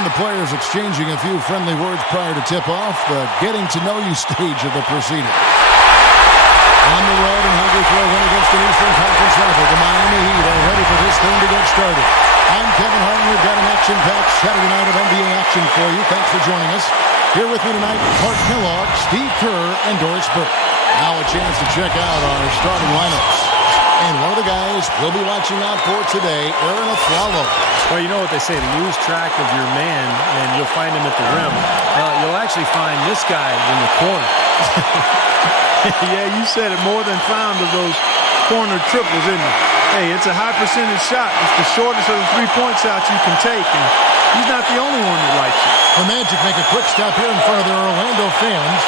And the players exchanging a few friendly words prior to tip-off, the getting-to-know-you stage of the proceeding. On the road and hungry for a win against an Eastern Conference rival, the Miami Heat are ready for this thing to get started. I'm Kevin Harlan. We've got an action-packed Saturday night of NBA action for you. Thanks for joining us. Here with me tonight, Clark Kellogg, Steve Kerr, and Doris Burke. Now a chance to check out our starting lineups. And one of the guys we'll be watching out for today, Aaron Aflalo. Well, you know what they say, lose track of your man, and you'll find him at the rim. You'll actually find this guy in the corner. Yeah, you said it, more than found of those corner triples, isn't it? Hey, it's a high percentage shot. It's the shortest of the three-point shots you can take, and he's not the only one that likes it. The Magic make a quick stop here in front of their Orlando fans.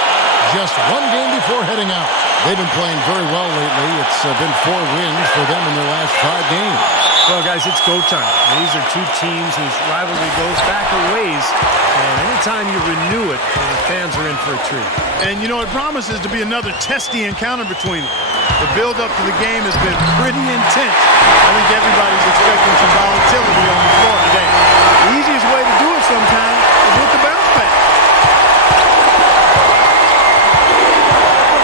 Just one game before heading out. They've been playing very well lately. It's been 4 wins for them in their last 5 games. Well, guys, it's go time. These are two teams whose rivalry goes back a ways, and anytime you renew it, the fans are in for a treat. And, you know, it promises to be another testy encounter between them. The build-up to the game has been pretty intense. I think everybody's expecting some volatility on the floor today. The easiest way to do it sometimes is with the bounce pass.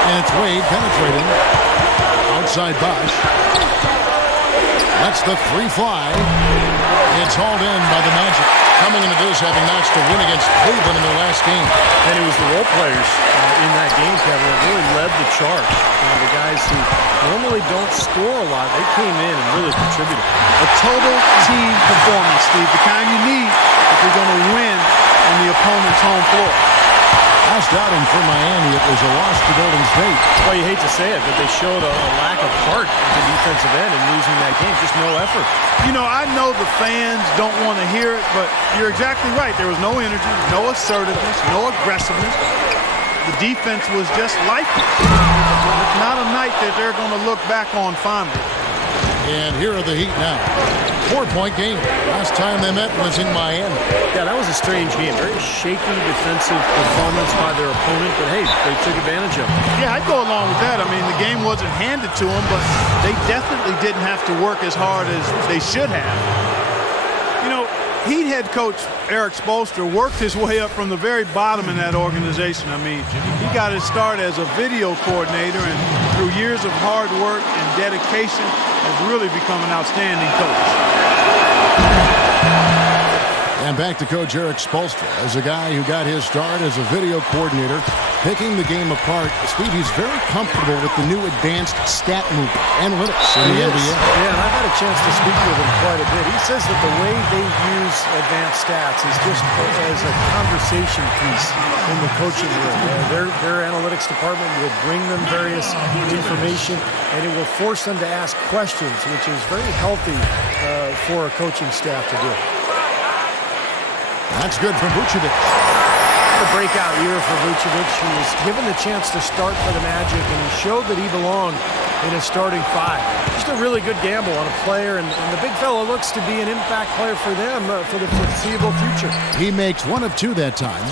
And it's Wade penetrating. Outside Bosch. That's the 3 fly. It's hauled in by the Magic. Coming into this, having notched a win against Cleveland in their last game. And it was the role players in that game, Kevin, that really led the charge. The guys who normally don't score a lot, they came in and really contributed. A total team performance, Steve. The kind you need if you're going to win on the opponent's home floor. Last outing for Miami, it was a loss to Golden State. Well, you hate to say it, but they showed a lack of heart at the defensive end in losing that game. Just no effort. You know, I know the fans don't want to hear it, but you're exactly right. There was no energy, no assertiveness, no aggressiveness. The defense was just lifeless. It's not a night that they're going to look back on fondly. And here are the Heat now. 4-point game. Last time they met was in Miami. Yeah, that was a strange game. Very shaky defensive performance by their opponent, but hey, they took advantage of it. Yeah, I'd go along with that. I mean, the game wasn't handed to them, but they definitely didn't have to work as hard as they should have. You know, Heat head coach Eric Spoelstra worked his way up from the very bottom in that organization. I mean, he got his start as a video coordinator, and through years of hard work and dedication, has really become an outstanding coach. And back to Coach Eric Spoelstra as a guy who got his start as a video coordinator, picking the game apart. Steve, he's very comfortable with the new advanced stat move analytics in the NBA. Yeah, and I've had a chance to speak with him quite a bit. He says that the way they use advanced stats is just as a conversation piece in the coaching room. Their analytics department will bring them various information, and it will force them to ask questions, which is very healthy for a coaching staff to do. That's good for Vucevic. A breakout year for Vucevic. He was given the chance to start for the Magic, and he showed that he belonged in a starting 5. Just a really good gamble on a player, and the big fella looks to be an impact player for them for the foreseeable future. He makes 1 of 2 that time.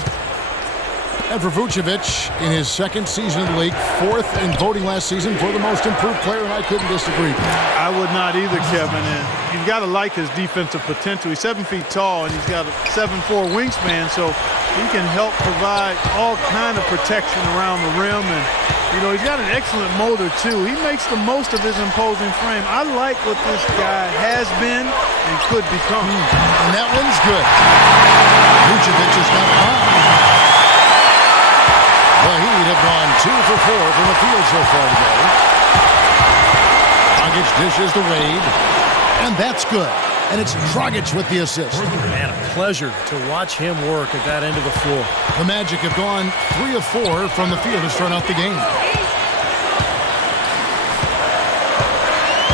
And for Vucevic, in his 2nd season in the league, 4th in voting last season for the most improved player, and I couldn't disagree. I would not either, Kevin. And you've got to like his defensive potential. He's 7 feet tall, and he's got a 7'4" wingspan, so he can help provide all kind of protection around the rim. And, you know, he's got an excellent motor, too. He makes the most of his imposing frame. I like what this guy has been and could become. And that one's good. Vucevic has got 5. The Heat have gone 2 for 4 from the field so far today. Dragic dishes to Wade, and that's good. And it's Dragic with the assist. Man, a pleasure to watch him work at that end of the floor. The Magic have gone 3 of 4 from the field to start out the game.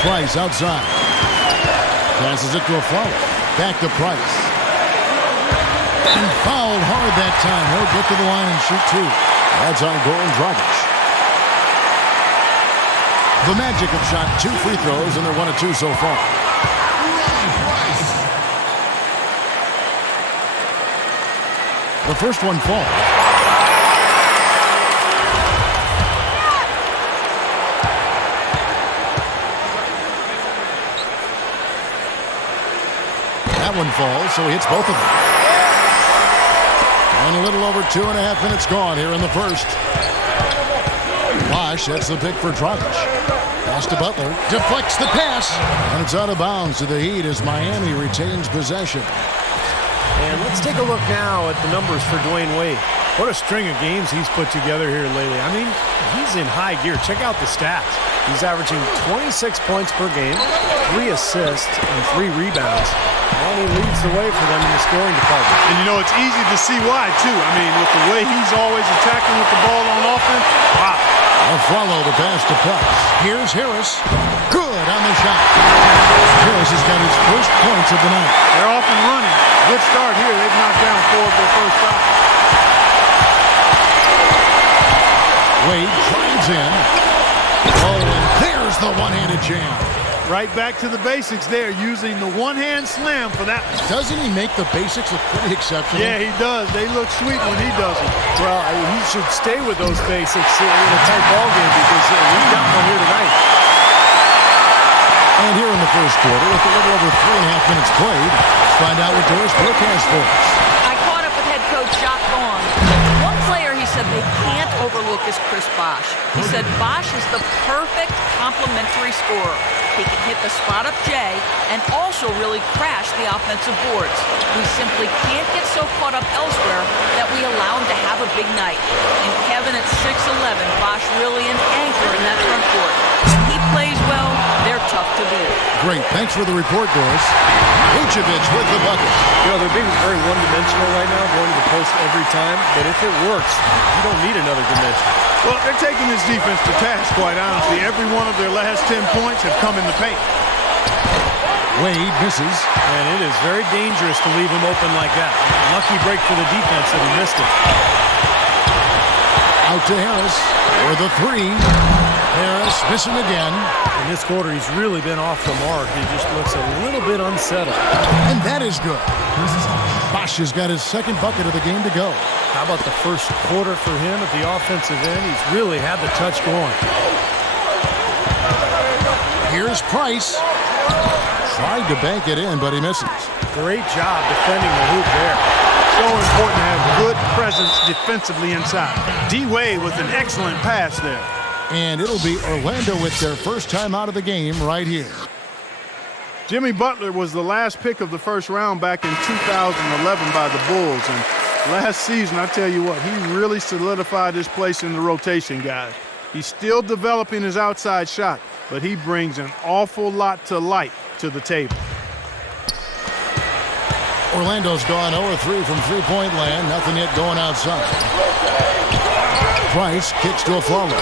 Price outside. Passes it to Aflalo. Back to Price. And fouled hard that time. He'll get to the line and shoot 2. That's on Goran Dragic. The Magic have shot 2 free throws, and they're 1 of 2 so far. The first one falls. That one falls, so he hits both of them. little over 2.5 minutes gone here in the first. Bosch, that's the pick for Dragic. Pass to Butler. Deflects the pass. And it's out of bounds to the Heat as Miami retains possession. And let's take a look now at the numbers for Dwayne Wade. What a string of games he's put together here lately. I mean, he's in high gear. Check out the stats. He's averaging 26 points per game, 3 assists, and 3 rebounds. And he leads the way for them in the scoring department. And, you know, it's easy to see why, too. I mean, with the way he's always attacking with the ball on offense, wow. I'll follow the pass to Price. Here's Harris. Good on the shot. Harris has got his first points of the night. They're off and running. Good start here. They've knocked down 4 of their first 5. Wade drives in. Oh, and there's the one-handed jam. Right back to the basics there, using the one-hand slam for that. Doesn't he make the basics look pretty exceptional? Yeah, he does. They look sweet when he does it. Well, he should stay with those basics in a tight ball game because we got one here tonight. And here in the first quarter, with a little over 3.5 minutes played, let's find out what Doris Burke has for us. I caught up with head coach Jacques Vaughn. One player he said they can't overlook is Chris Bosch. He said Bosch is the perfect complementary scorer. He can hit the spot-up J and also really crash the offensive boards. We simply can't get so caught up elsewhere that we allow him to have a big night. And Kevin at 6'11", Bosch really an anchor in that front court. When he plays well, they're tough to beat. Great. Thanks for the report, Doris. Vucevic with the bucket. You know, they're being very one-dimensional right now, going to the post every time. But if it works, you don't need another dimension. Well, they're taking this defense to task, quite honestly. Every one of their last 10 points have come in the paint. Wade misses. And it is very dangerous to leave him open like that. Lucky break for the defense that he missed it. Out to Harris for the 3. Harris missing again. In this quarter, he's really been off the mark. He just looks a little bit unsettled. And that is good. Bosch has got his second bucket of the game to go. How about the first quarter for him at the offensive end? He's really had the touch going. Here's Price. Tried to bank it in, but he misses. Great job defending the hoop there. So important to have good presence defensively inside. D-Wade with an excellent pass there. And it'll be Orlando with their first time out of the game right here. Jimmy Butler was the last pick of the first round back in 2011 by the Bulls. And last season, I tell you what, he really solidified his place in the rotation, guys. He's still developing his outside shot, but he brings an awful lot to light to the table. Orlando's gone 0-3 from three-point land. Nothing yet going outside. Price kicks to a follow.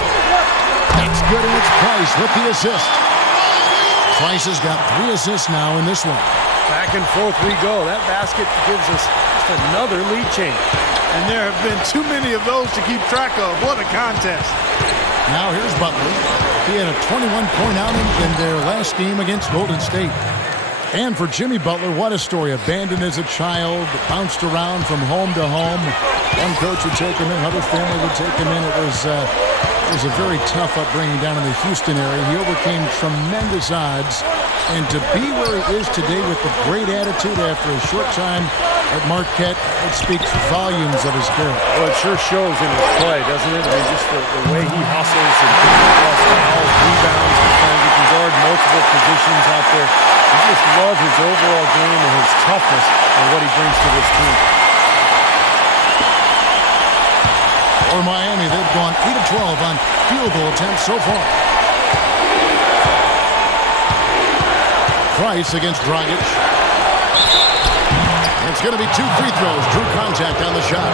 That's good, and it's Price with the assist. Price has got 3 assists now in this one. Back and forth we go. That basket gives us just another lead change. And there have been too many of those to keep track of. What a contest. Now here's Butler. He had a 21-point outing in their last game against Golden State. And for Jimmy Butler, what a story. Abandoned as a child, bounced around from home to home. One coach would take him in, another family would take him in. It was a very tough upbringing down in the Houston area. He overcame tremendous odds. And to be where he is today with the great attitude after a short time at Marquette, it speaks volumes of his character. Well, it sure shows in his play, doesn't it? I mean, just the way he hustles and fouls, rebounds, and he can guard multiple positions out there. I just love his overall game and his toughness and what he brings to this team. For Miami, they've gone 8 of 12 on field goal attempts so far. Price against Dragic. It's going to be 2 free throws. Drew contact on the shot.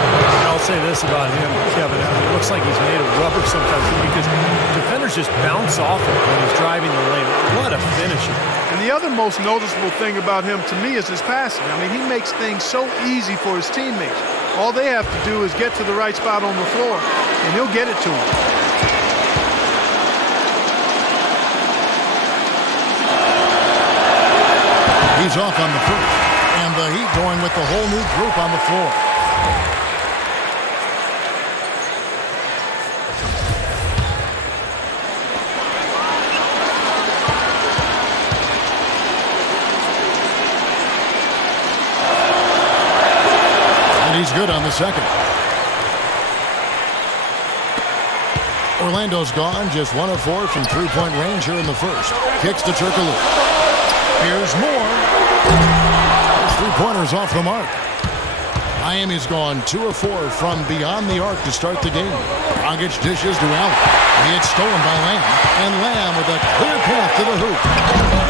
I'll say this about him, Kevin. It looks like he's made of rubber sometimes because defenders just bounce off him when he's driving the lane. What a finisher. And the other most noticeable thing about him to me is his passing. I mean, he makes things so easy for his teammates. All they have to do is get to the right spot on the floor, and he'll get it to them. He's off on the first, and the Heat going with the whole new group on the floor. And he's good on the second. Orlando's gone just 1 of 4 from three-point range here in the first. Kicks to Turkoglu. Here's more. His three-pointer's off the mark. Miami's gone 2 of 4 from beyond the arc to start the game. Dragic dishes to Allen. It's stolen by Lamb. And Lamb with a clear path to the hoop.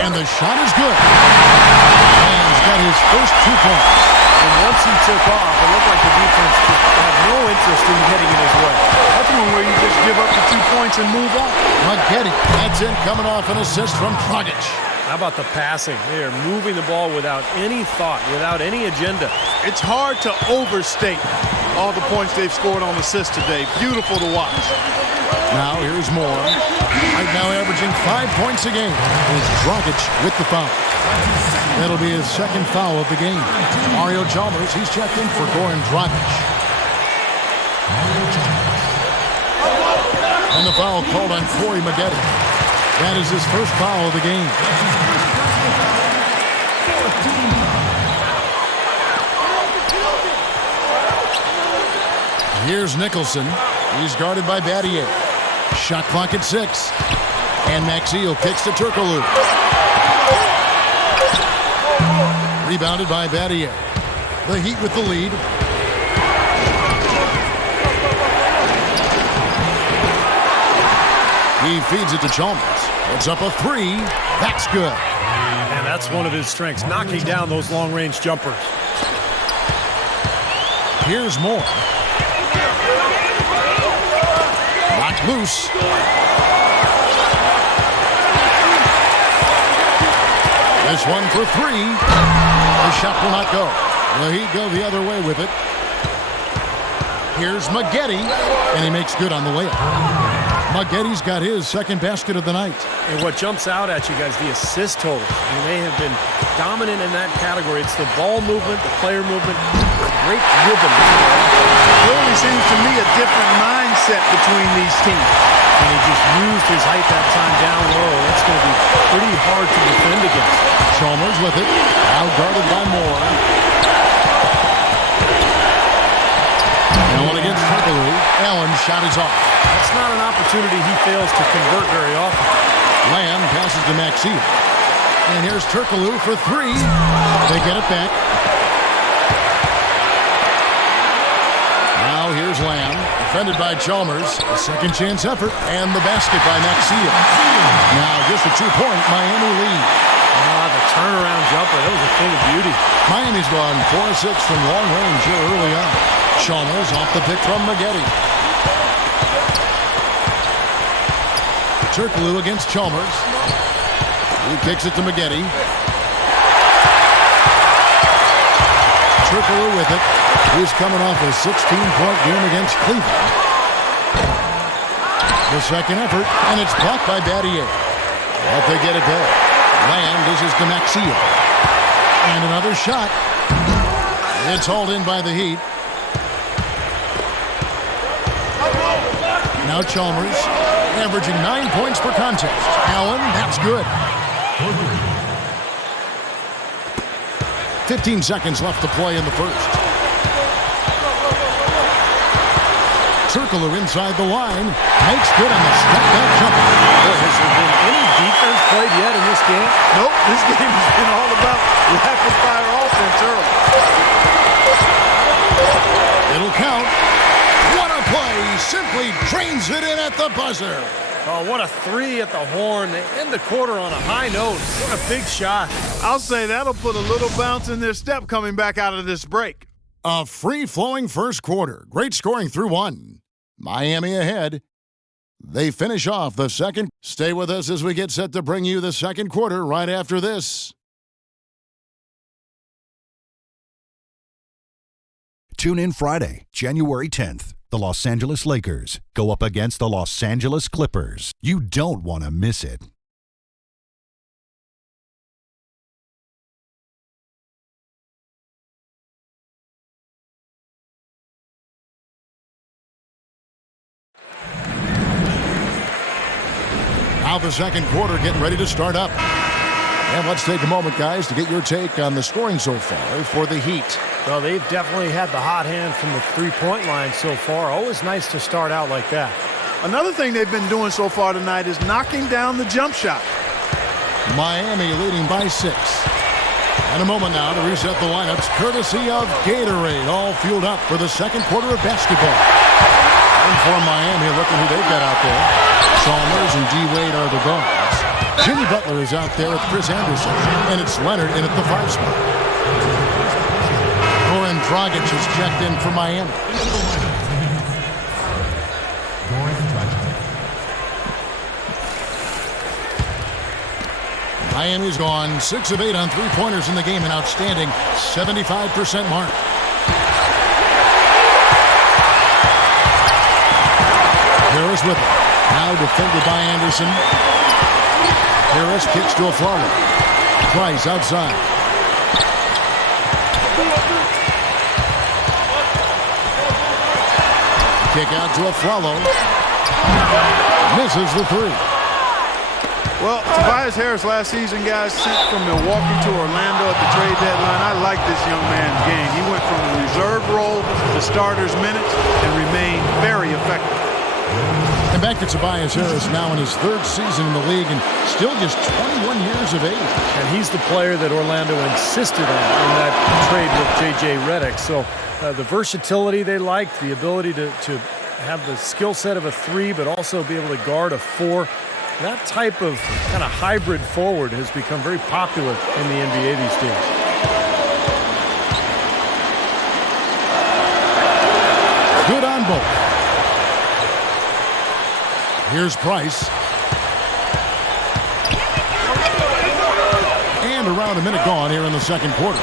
And the shot is good. Lamb's got his first 2 points. And once he took off, it looked like the defense had no interest in getting in his way. That's one where you just give up the 2 points and move on. McGetty, that's in, coming off an assist from Dragic. How about the passing? They are moving the ball without any thought, without any agenda. It's hard to overstate all the points they've scored on assists today. Beautiful to watch. Now here's Moore. Right now averaging 5 points a game. Is Dragic with the foul. That'll be his second foul of the game. Mario Chalmers, he's checked in for Goran Dragic. And the foul called on Corey McGetty. That is his first foul of the game. Here's Nicholson. He's guarded by Battier. Shot clock at 6. And Maxiel kicks to Turkoglu. Rebounded by Battier. The Heat with the lead. He feeds it to Chalmers. It's up a 3. That's good. And that's one of his strengths, knocking down those long-range jumpers. Here's Moore. Knocked loose. This one for 3. The shot will not go. The Heat go the other way with it. Here's McGetty, and he makes good on the layup. McGetty's got his second basket of the night. And what jumps out at you guys, the assist total. I mean, they have been dominant in that category. It's the ball movement, the player movement, great rhythm. Clearly seems to me a different mindset between these teams. And he just used his height that time down low. That's going to be pretty hard to defend against. Chalmers with it. Now guarded by Moore. Allen against Turkoglu. Allen's shot is off. That's not an opportunity he fails to convert very often. Lamb passes to Maxiel. And here's Turkoglu for 3. They get it back. Now here's Lamb, defended by Chalmers. A second chance effort, and the basket by Maxiel. Now just a 2-point Miami lead. The turnaround jumper, that was a thing of beauty. Miami's gone 4 of 6 from long range here early on. Chalmers off the pick from McGetty. Turkoglu against Chalmers. He kicks it to McGetty. Turkoglu with it. He's coming off a 16-point game against Cleveland. The second effort, and it's blocked by Battier. But they get it back. Lamb dishes to Maxiel. And another shot. It's hauled in by the Heat. Now Chalmers, averaging 9 points per contest. Allen, that's good. 15 seconds left to play in the first. Turkoglu inside the line. Makes good on the step-back jumper. Has there been any defense played yet in this game? Nope, this game has been all about rapid-fire offense early. It'll count. What a play! Simply drains it in at the buzzer. Oh, what a 3 at the horn. They end the quarter on a high note. What a big shot. I'll say that'll put a little bounce in their step coming back out of this break. A free-flowing first quarter. Great scoring through 1. Miami ahead. They finish off the second. Stay with us as we get set to bring you the second quarter right after this. Tune in Friday, January 10th. The Los Angeles Lakers go up against the Los Angeles Clippers. You don't want to miss it. Now the second quarter getting ready to start up. And let's take a moment, guys, to get your take on the scoring so far for the Heat. Well, they've definitely had the hot hand from the three-point line so far. Always nice to start out like that. Another thing they've been doing so far tonight is knocking down the jump shot. Miami leading by 6. And a moment now to reset the lineups, courtesy of Gatorade, all fueled up for the second quarter of basketball. And for Miami, look at who they've got out there. Chalmers and D-Wade are the guards. Jimmy Butler is out there with Chris Anderson, and it's Leonard in at the 5 spot. Goran Dragic is checked in for Miami. Miami's gone 6 of 8 on three-pointers in the game, an outstanding 75% mark. Harris with it. Now defended by Anderson. Harris kicks to a Flalo. Price outside. Kick out to a Flalo. Misses the 3. Well, Tobias Harris last season, guys, sent from Milwaukee to Orlando at the trade deadline. I like this young man's game. He went from a reserve role to starter's minutes and remained very effective. And back to Tobias Harris now in his 3rd season in the league and still just 21 years of age. And he's the player that Orlando insisted on in that trade with J.J. Redick. So the versatility they liked, the ability to have the skill set of a 3 but also be able to guard a 4. That type of kind of hybrid forward has become very popular in the NBA these days. Good on both. Here's Price. And around a minute gone here in the second quarter.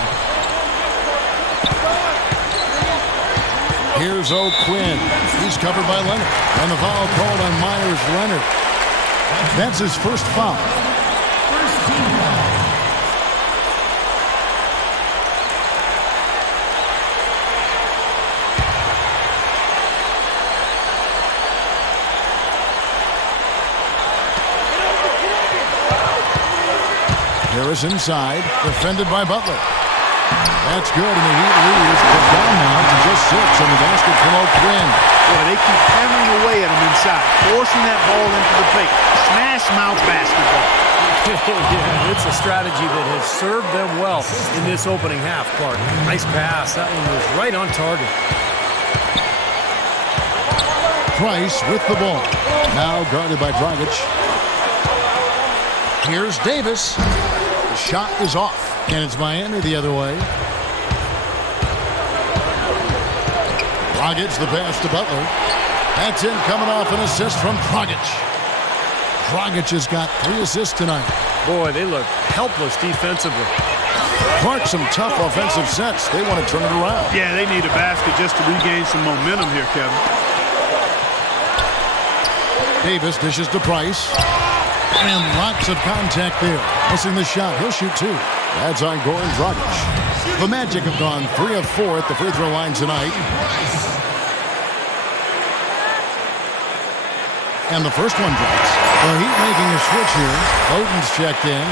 Here's O'Quinn. He's covered by Leonard. And the foul called on Myers Leonard. That's his first foul. Harris inside, defended by Butler. That's good, and the Heat lead is put down now to just 6 on the basket from O'Quinn. Boy, they keep hammering away at him inside, forcing that ball into the paint. Smash mouth basketball. Yeah, it's a strategy that has served them well in this opening half, Clark. Nice pass. That one was right on target. Price with the ball. Now guarded by Dragic. Here's Davis. The shot is off, and it's Miami the other way. Dragic the pass to Butler. That's in, coming off an assist from Dragic. Dragic has got 3 assists tonight. Boy, they look helpless defensively. Clark, some tough offensive sets. They want to turn it around. Yeah, they need a basket just to regain some momentum here, Kevin. Davis dishes to Price. And lots of contact there. Missing the shot. He'll shoot 2. That's on Goran Dragic. The Magic have gone 3 of 4 at the free throw line tonight. And the first one drops. The Heat making a switch here. Bowden's checked in.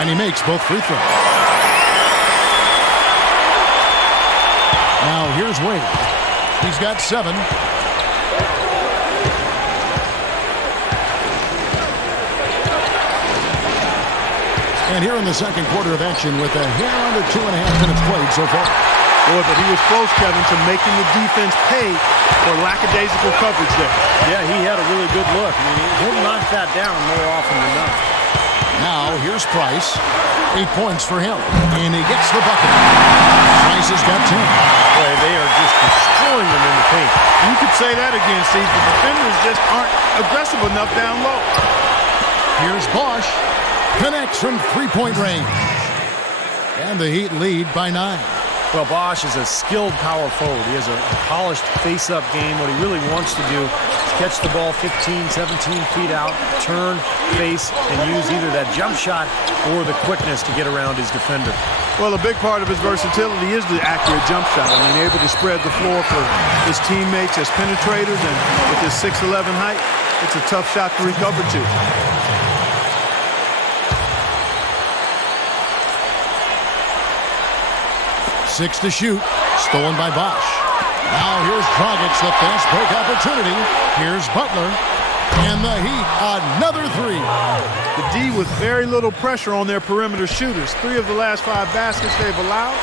And he makes both free throws. Now here's Wade. He's got 7. And here in the second quarter of action with a hair under 2.5 minutes played so far. Boy, but he was close, Kevin, to making the defense pay for lackadaisical coverage there. Yeah, he had a really good look. I mean, he'll knock that down more often than not. Now, here's Price. 8 points for him. And he gets the bucket. Price has got 10. Boy, they are just destroying them in the paint. You could say that again, Steve. The defenders just aren't aggressive enough down low. Here's Bosch. Connects from 3-point range. And the Heat lead by 9. Well, Bosch is a skilled power forward. He has a polished face-up game. What he really wants to do is catch the ball 15, 17 feet out, turn, face, and use either that jump shot or the quickness to get around his defender. Well, a big part of his versatility is the accurate jump shot. I mean, able to spread the floor for his teammates as penetrators, and with his 6'11" height, it's a tough shot to recover to. 6 to shoot. Stolen by Bosch. Now here's Dragic, the fast break opportunity. Here's Butler. And the Heat, another 3. The D with very little pressure on their perimeter shooters. 3 of the last 5 baskets they've allowed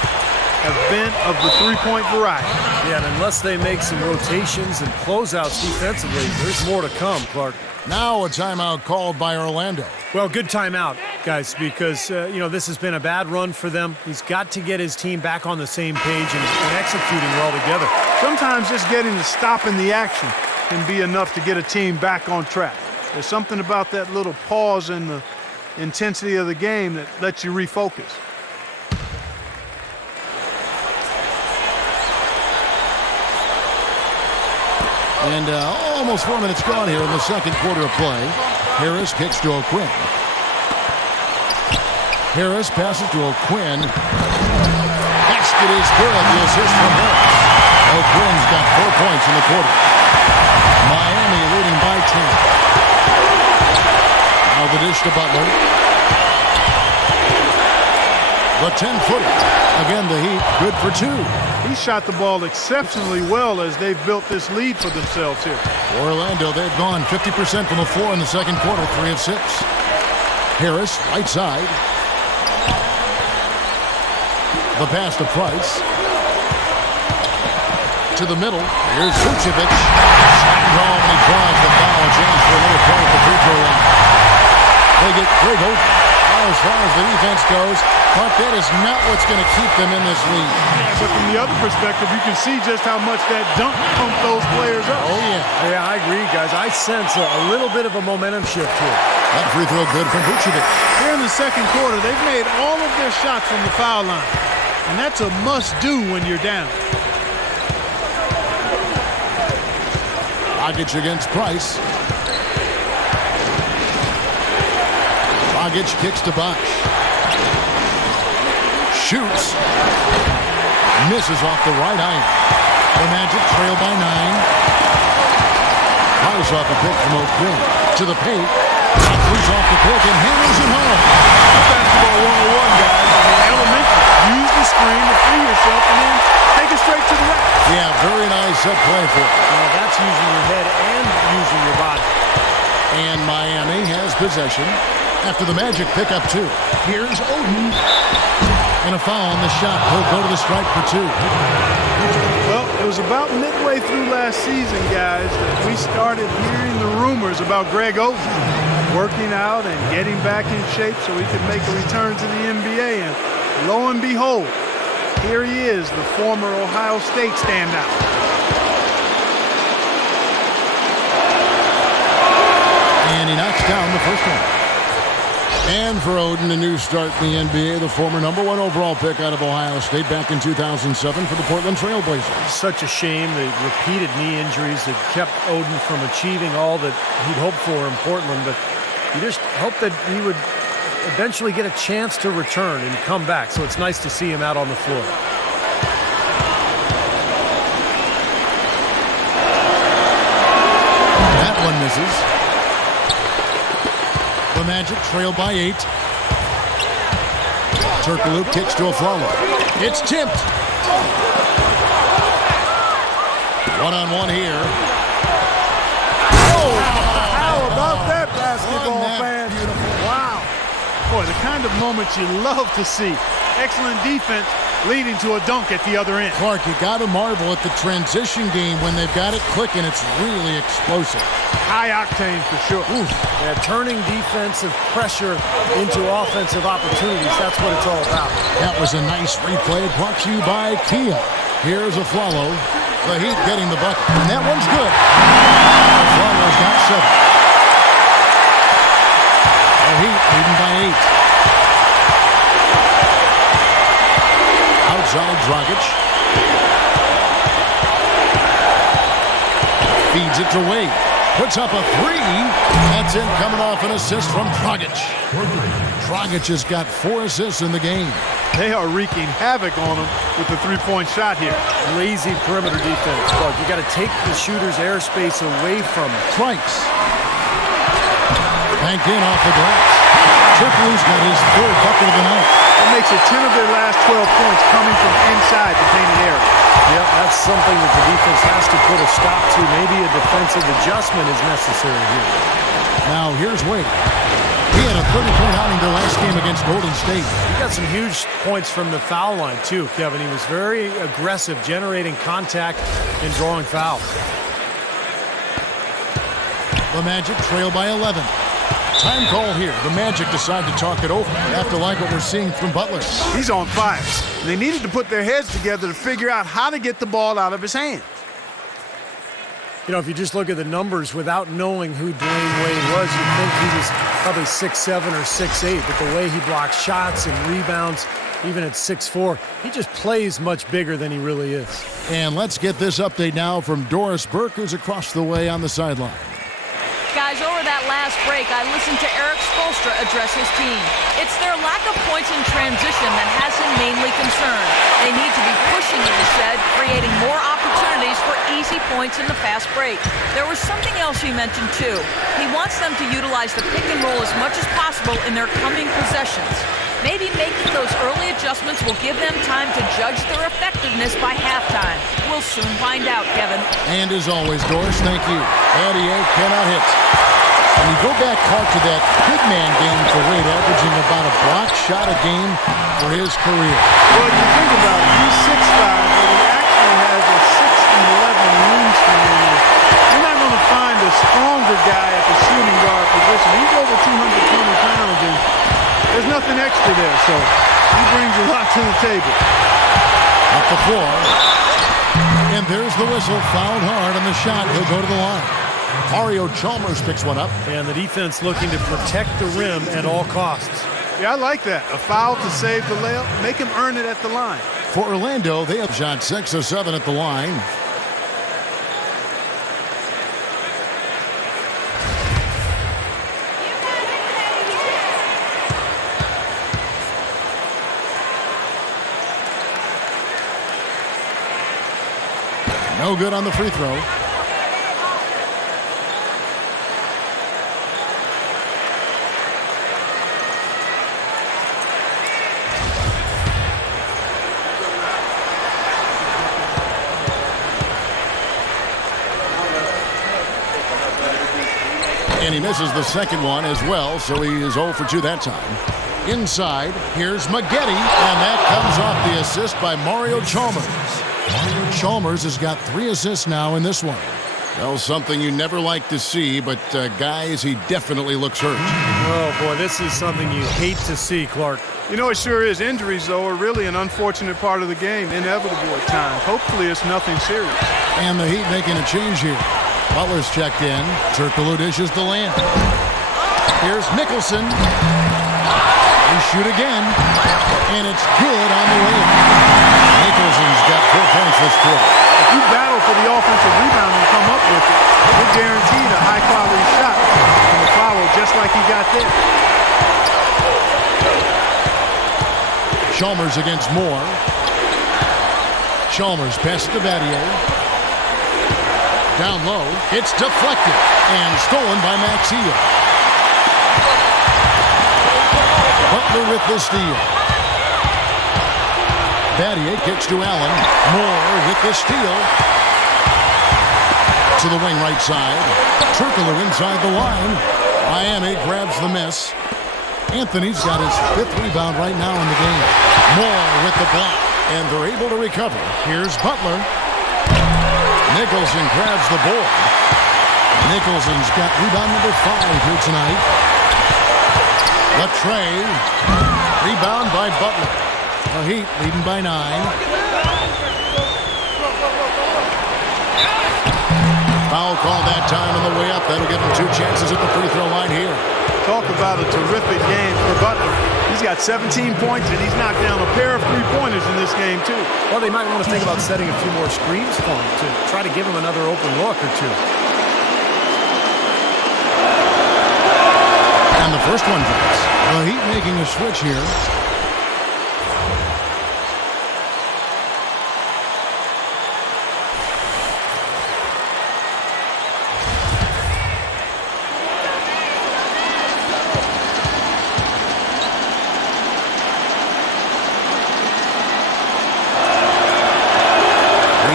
have been of the three-point variety. Yeah, and unless they make some rotations and closeouts defensively, there's more to come, Clark. Now a timeout called by Orlando. Well, good timeout, guys, because, this has been a bad run for them. He's got to get his team back on the same page and executing well together. Sometimes just getting to stop in the action can be enough to get a team back on track. There's something about that little pause in the intensity of the game that lets you refocus. And almost 4 minutes gone here in the second quarter of play. Harris kicks to O'Quinn. Harris passes to O'Quinn. Basket is good. The assist from Harris. O'Quinn's got 4 points in the quarter. Miami leading by 10. Now the dish to Butler. The 10-footer. Again, the Heat good for 2. He shot the ball exceptionally well as they've built this lead for themselves here. Orlando, they've gone 50% from the floor in the second quarter, 3 of 6. Harris, right side. The pass to Price. To the middle. Here's Vucevic. Shot home, and he draws the foul. A chance for a little play at the free throw line. They get Greg Oden. As far as the defense goes, Clark, that is not what's going to keep them in this league. Yeah, but from the other perspective, you can see just how much that dunk pumped those players up. Oh, yeah. Yeah, I agree, guys. I sense a little bit of a momentum shift here. That free throw good from Vucevic. Here in the second quarter, they've made all of their shots from the foul line. And that's a must-do when you're down. Dragic against Price. Dragic kicks to Bosch. Shoots. Misses off the right iron. The Magic trail by 9. Price off the pick from O'Quinn. To the paint. Loose off the pick and hammers it home. Basketball 101, guys. I mean, elementary. Use the screen to free yourself and then take it straight to the rack. Yeah, very nice set play for it. Well, that's using your head and using your body. And Miami has possession after the Magic pick up 2. Here's Oden. And a foul on the shot. He'll go to the stripe for 2. Well, it was about midway through last season, guys, that we started hearing the rumors about Greg Oden working out and getting back in shape so he could make a return to the NBA. And lo and behold, here he is, the former Ohio State standout. And he knocks down the first one. And for Oden, a new start in the NBA, the former #1 overall pick out of Ohio State back in 2007 for the Portland Trail Blazers. Such a shame, the repeated knee injuries that kept Oden from achieving all that he'd hoped for in Portland, but you just hope that he would eventually get a chance to return and come back, so it's nice to see him out on the floor. That one misses. The Magic trail by 8. Turkoglu kicks to Aflalo. It's tipped. One-on-one here. Oh, how about that, basketball fan? Wow. Boy, the kind of moments you love to see. Excellent defense leading to a dunk at the other end. Clark, you got to marvel at the transition game when they've got it clicking. It's really explosive. High octane for sure. Oof. Yeah, turning defensive pressure into offensive opportunities, that's what it's all about. That was a nice replay brought to you by Kia. Here's Aflalo. The Heat getting the bucket. And that one's good. Aflalo's got 7. The Heat leading by 8. inside Dragic. Feeds it to Wade. Puts up a three. That's in, coming off an assist from Dragic. Dragic has got 4 assists in the game. They are wreaking havoc on him with the three-point shot here. Lazy perimeter defense. But you got to take the shooter's airspace away from him. Trice. Banked in off the glass. Turkoglu's got his 3rd bucket of the night. That makes it 10 of their last 12 points coming from inside the painted area. Yep, that's something that the defense has to put a stop to. Maybe a defensive adjustment is necessary here. Now here's Wade. He had a 30-point outing their last game against Golden State. He got some huge points from the foul line, too, Kevin. He was very aggressive, generating contact and drawing fouls. The Magic trail by 11. Time call here. The Magic decide to talk it over. They have to like what we're seeing from Butler. He's on fire. They needed to put their heads together to figure out how to get the ball out of his hand. You know, if you just look at the numbers without knowing who Dwayne Wade was, you'd think he was probably 6'7" or 6'8", but the way he blocks shots and rebounds, even at 6'4", he just plays much bigger than he really is. And let's get this update now from Doris Burke, who's across the way on the sideline. Guys, over that last break, I listened to Eric Spoelstra address his team. It's their lack of points in transition that has him mainly concerned. They need to be pushing it, he said, creating more opportunities for easy points in the fast break. There was something else he mentioned, too. He wants them to utilize the pick and roll as much as possible in their coming possessions. Maybe making those early adjustments will give them time to judge their effectiveness by halftime. We'll soon find out, Kevin. And as always, Doris, thank you. Adier cannot hit. And you go back hard to that big man game for Wade, averaging about a block shot a game for his career. Well, you think about it, he's 6'5", but he actually has a 6'11" wingspan. You're not going to find a stronger guy at the shooting guard position. He's over 220 pounds, and there's nothing extra there, so he brings a lot to the table. Up the floor. And there's the whistle. Fouled hard on the shot. He'll go to the line. Mario Chalmers picks one up. And the defense looking to protect the rim at all costs. Yeah, I like that. A foul to save the layup. Make him earn it at the line. For Orlando, they have shot 6 of 7 at the line. No good on the free throw. And he misses the second one as well, so he is 0 for 2 that time. Inside, here's Maggette, and that comes off the assist by Mario Chalmers. Chalmers has got 3 assists now in this one. Well, something you never like to see, but guys, he definitely looks hurt. Oh, boy, this is something you hate to see, Clark. You know, it sure is. Injuries, though, are really an unfortunate part of the game, inevitable at times. Hopefully it's nothing serious. And the Heat making a change here. Butler's checked in. Turkoglu dishes to Land. Here's Nicholson. They shoot again. And it's good on the way. Nicholson's got 4 points this quarter. If you battle for the offensive rebound and come up with it, you're guaranteed a high-quality shot from the foul just like he got there. Chalmers against Moore. Chalmers passes to Battier. Down low. It's deflected and stolen by Maxey. Butler with the steal. Battier kicks to Allen. Moore with the steal. To the wing right side. Turkoglu inside the line. Miami grabs the miss. Anthony's got his 5th rebound right now in the game. Moore with the block. And they're able to recover. Here's Butler. Nicholson grabs the board. Nicholson's got rebound number 5 here tonight. Latrey. Rebound by Butler. The Heat leading by 9. Foul call that time on the way up. That'll give him 2 chances at the free throw line here. Talk about a terrific game for Butler. He's got 17 points, and he's knocked down a pair of three-pointers in this game, too. Well, they might want to think about setting a few more screens for him to try to give him another open look or two. And the first one drops. The Heat making a switch here.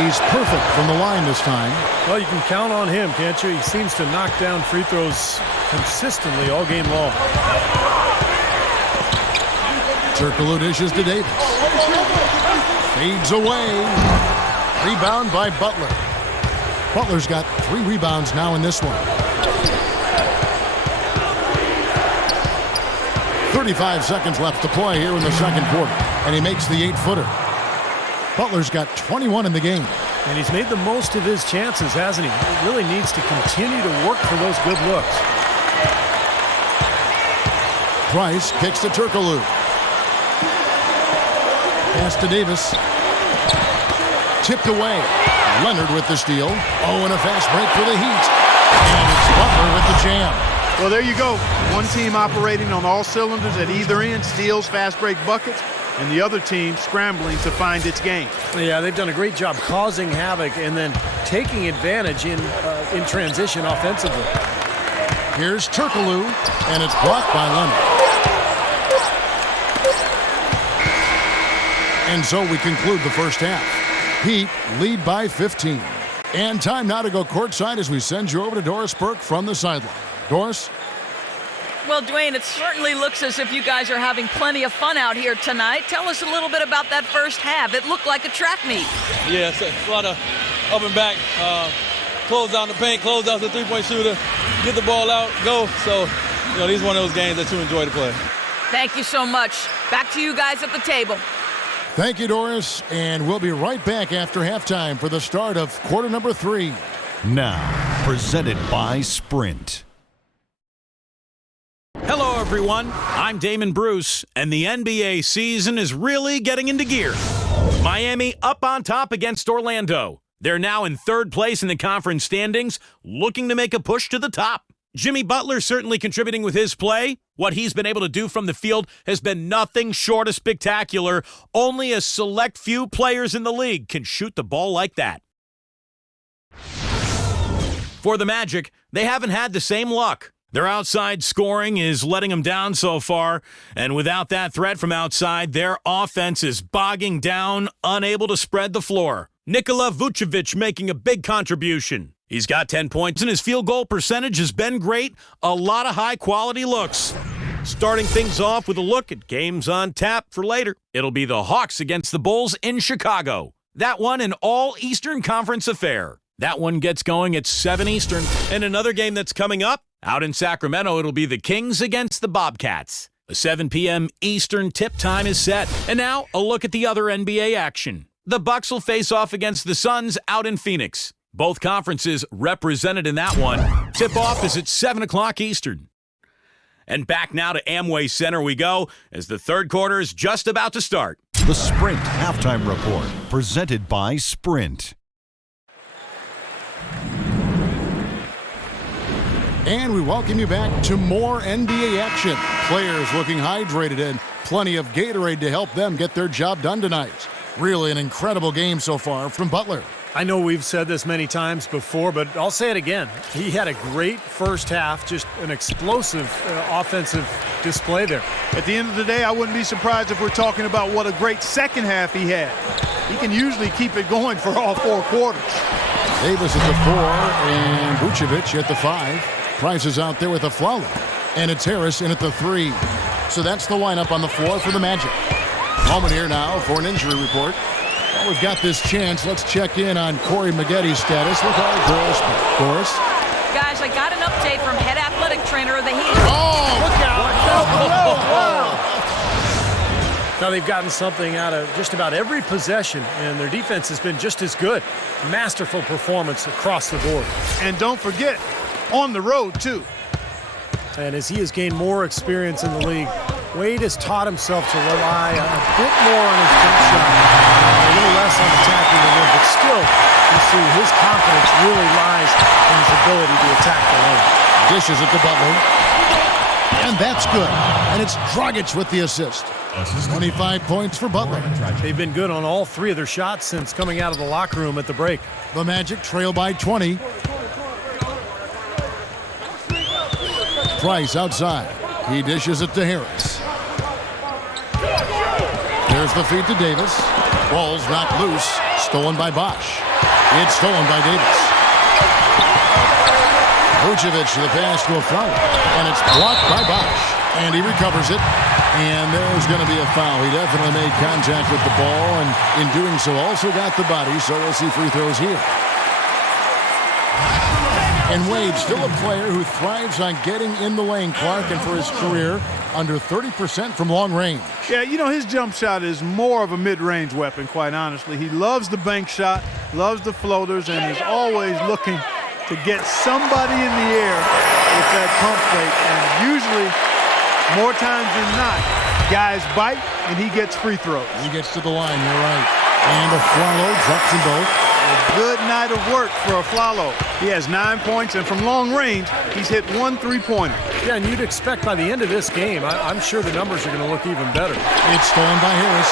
He's perfect from the line this time. Well, you can count on him, can't you? He seems to knock down free throws consistently all game long. Turkoglu dishes to Davis. Fades away. Rebound by Butler. Butler's got 3 rebounds now in this one. 35 seconds left to play here in the second quarter. And he makes the 8-footer. Butler's got 21 in the game. And he's made the most of his chances, hasn't he? He really needs to continue to work for those good looks. Price kicks to Turkoglu. Pass to Davis. Tipped away. Leonard with the steal. Oh, and a fast break for the Heat. And it's Butler with the jam. Well, there you go. One team operating on all cylinders at either end, steals, fast break buckets, and the other team scrambling to find its game. Yeah, they've done a great job causing havoc and then taking advantage in transition offensively. Here's Turkoglu, and it's blocked by Leonard. And so we conclude the first half. Heat lead by 15. And time now to go courtside as we send you over to Doris Burke from the sideline. Doris? Well, Dwayne, it certainly looks as if you guys are having plenty of fun out here tonight. Tell us a little bit about that first half. It looked like a track meet. Yeah, it's a lot of up and back. Close down the paint, close out the three-point shooter, get the ball out, go. So, these are one of those games that you enjoy to play. Thank you so much. Back to you guys at the table. Thank you, Doris. And we'll be right back after halftime for the start of quarter number 3. Now, presented by Sprint. Hello, everyone. I'm Damon Bruce, and the NBA season is really getting into gear. Miami up on top against Orlando. They're now in 3rd place in the conference standings, looking to make a push to the top. Jimmy Butler certainly contributing with his play. What he's been able to do from the field has been nothing short of spectacular. Only a select few players in the league can shoot the ball like that. For the Magic, they haven't had the same luck. Their outside scoring is letting them down so far, and without that threat from outside, their offense is bogging down, unable to spread the floor. Nikola Vucevic making a big contribution. He's got 10 points, and his field goal percentage has been great. A lot of high-quality looks. Starting things off with a look at games on tap for later. It'll be the Hawks against the Bulls in Chicago. That one an all-Eastern Conference affair. That one gets going at 7 Eastern. And another game that's coming up, out in Sacramento, it'll be the Kings against the Bobcats. A 7 p.m. Eastern tip time is set. And now, a look at the other NBA action. The Bucks will face off against the Suns out in Phoenix. Both conferences represented in that one. Tip-off is at 7 o'clock Eastern. And back now to Amway Center we go as the third quarter is just about to start. The Sprint Halftime Report, presented by Sprint. And we welcome you back to more NBA action. Players looking hydrated and plenty of Gatorade to help them get their job done tonight. Really an incredible game so far from Butler. I know we've said this many times before, but I'll say it again. He had a great first half, just an explosive offensive display there. At the end of the day, I wouldn't be surprised if we're talking about what a great second half he had. He can usually keep it going for all 4 quarters. Davis at the 4 and Vucevic at the 5. Price is out there with a Flawless. And it's Harris in at the 3. So that's the lineup on the floor for the Magic. Moment here now for an injury report. Well, we've got this chance. Let's check in on Corey Maggetti's status with our Doris. Doris? Guys, I got an update from head athletic trainer of the Heat. Oh! Look out! Wow. Now they've gotten something out of just about every possession, and their defense has been just as good. Masterful performance across the board. And don't forget, on the road, too. And as he has gained more experience in the league, Wade has taught himself to rely a bit more on his jump shot, a little less on attacking the rim, but still, you see his confidence really lies in his ability to attack the lane. Dishes it to Butler. And that's good. And it's Dragic with the assist. 25 points for Butler. They've been good on all three of their shots since coming out of the locker room at the break. The Magic trail by 20. Price outside. He dishes it to Harris. Here's the feed to Davis. Ball's knocked loose. Stolen by Bosch. It's stolen by Davis. Vucevic to the pass to a foul. And it's blocked by Bosch. And he recovers it. And there's going to be a foul. He definitely made contact with the ball. And in doing so, also got the body. So we'll see free throws here. And Wade, still a player who thrives on getting in the lane, Clark, and for his career, under 30% from long range. Yeah, you know, his jump shot is more of a mid-range weapon, quite honestly. He loves the bank shot, loves the floaters, and is always looking to get somebody in the air with that pump fake. And usually, more times than not, guys bite, and he gets free throws. He gets to the line, you're right. And Aflalo drops them both. A good night of work for Aflalo. He has 9 points, and from long range, he's hit 1 3-pointer. Yeah, and you'd expect by the end of this game, I'm sure the numbers are going to look even better. It's stolen by Harris.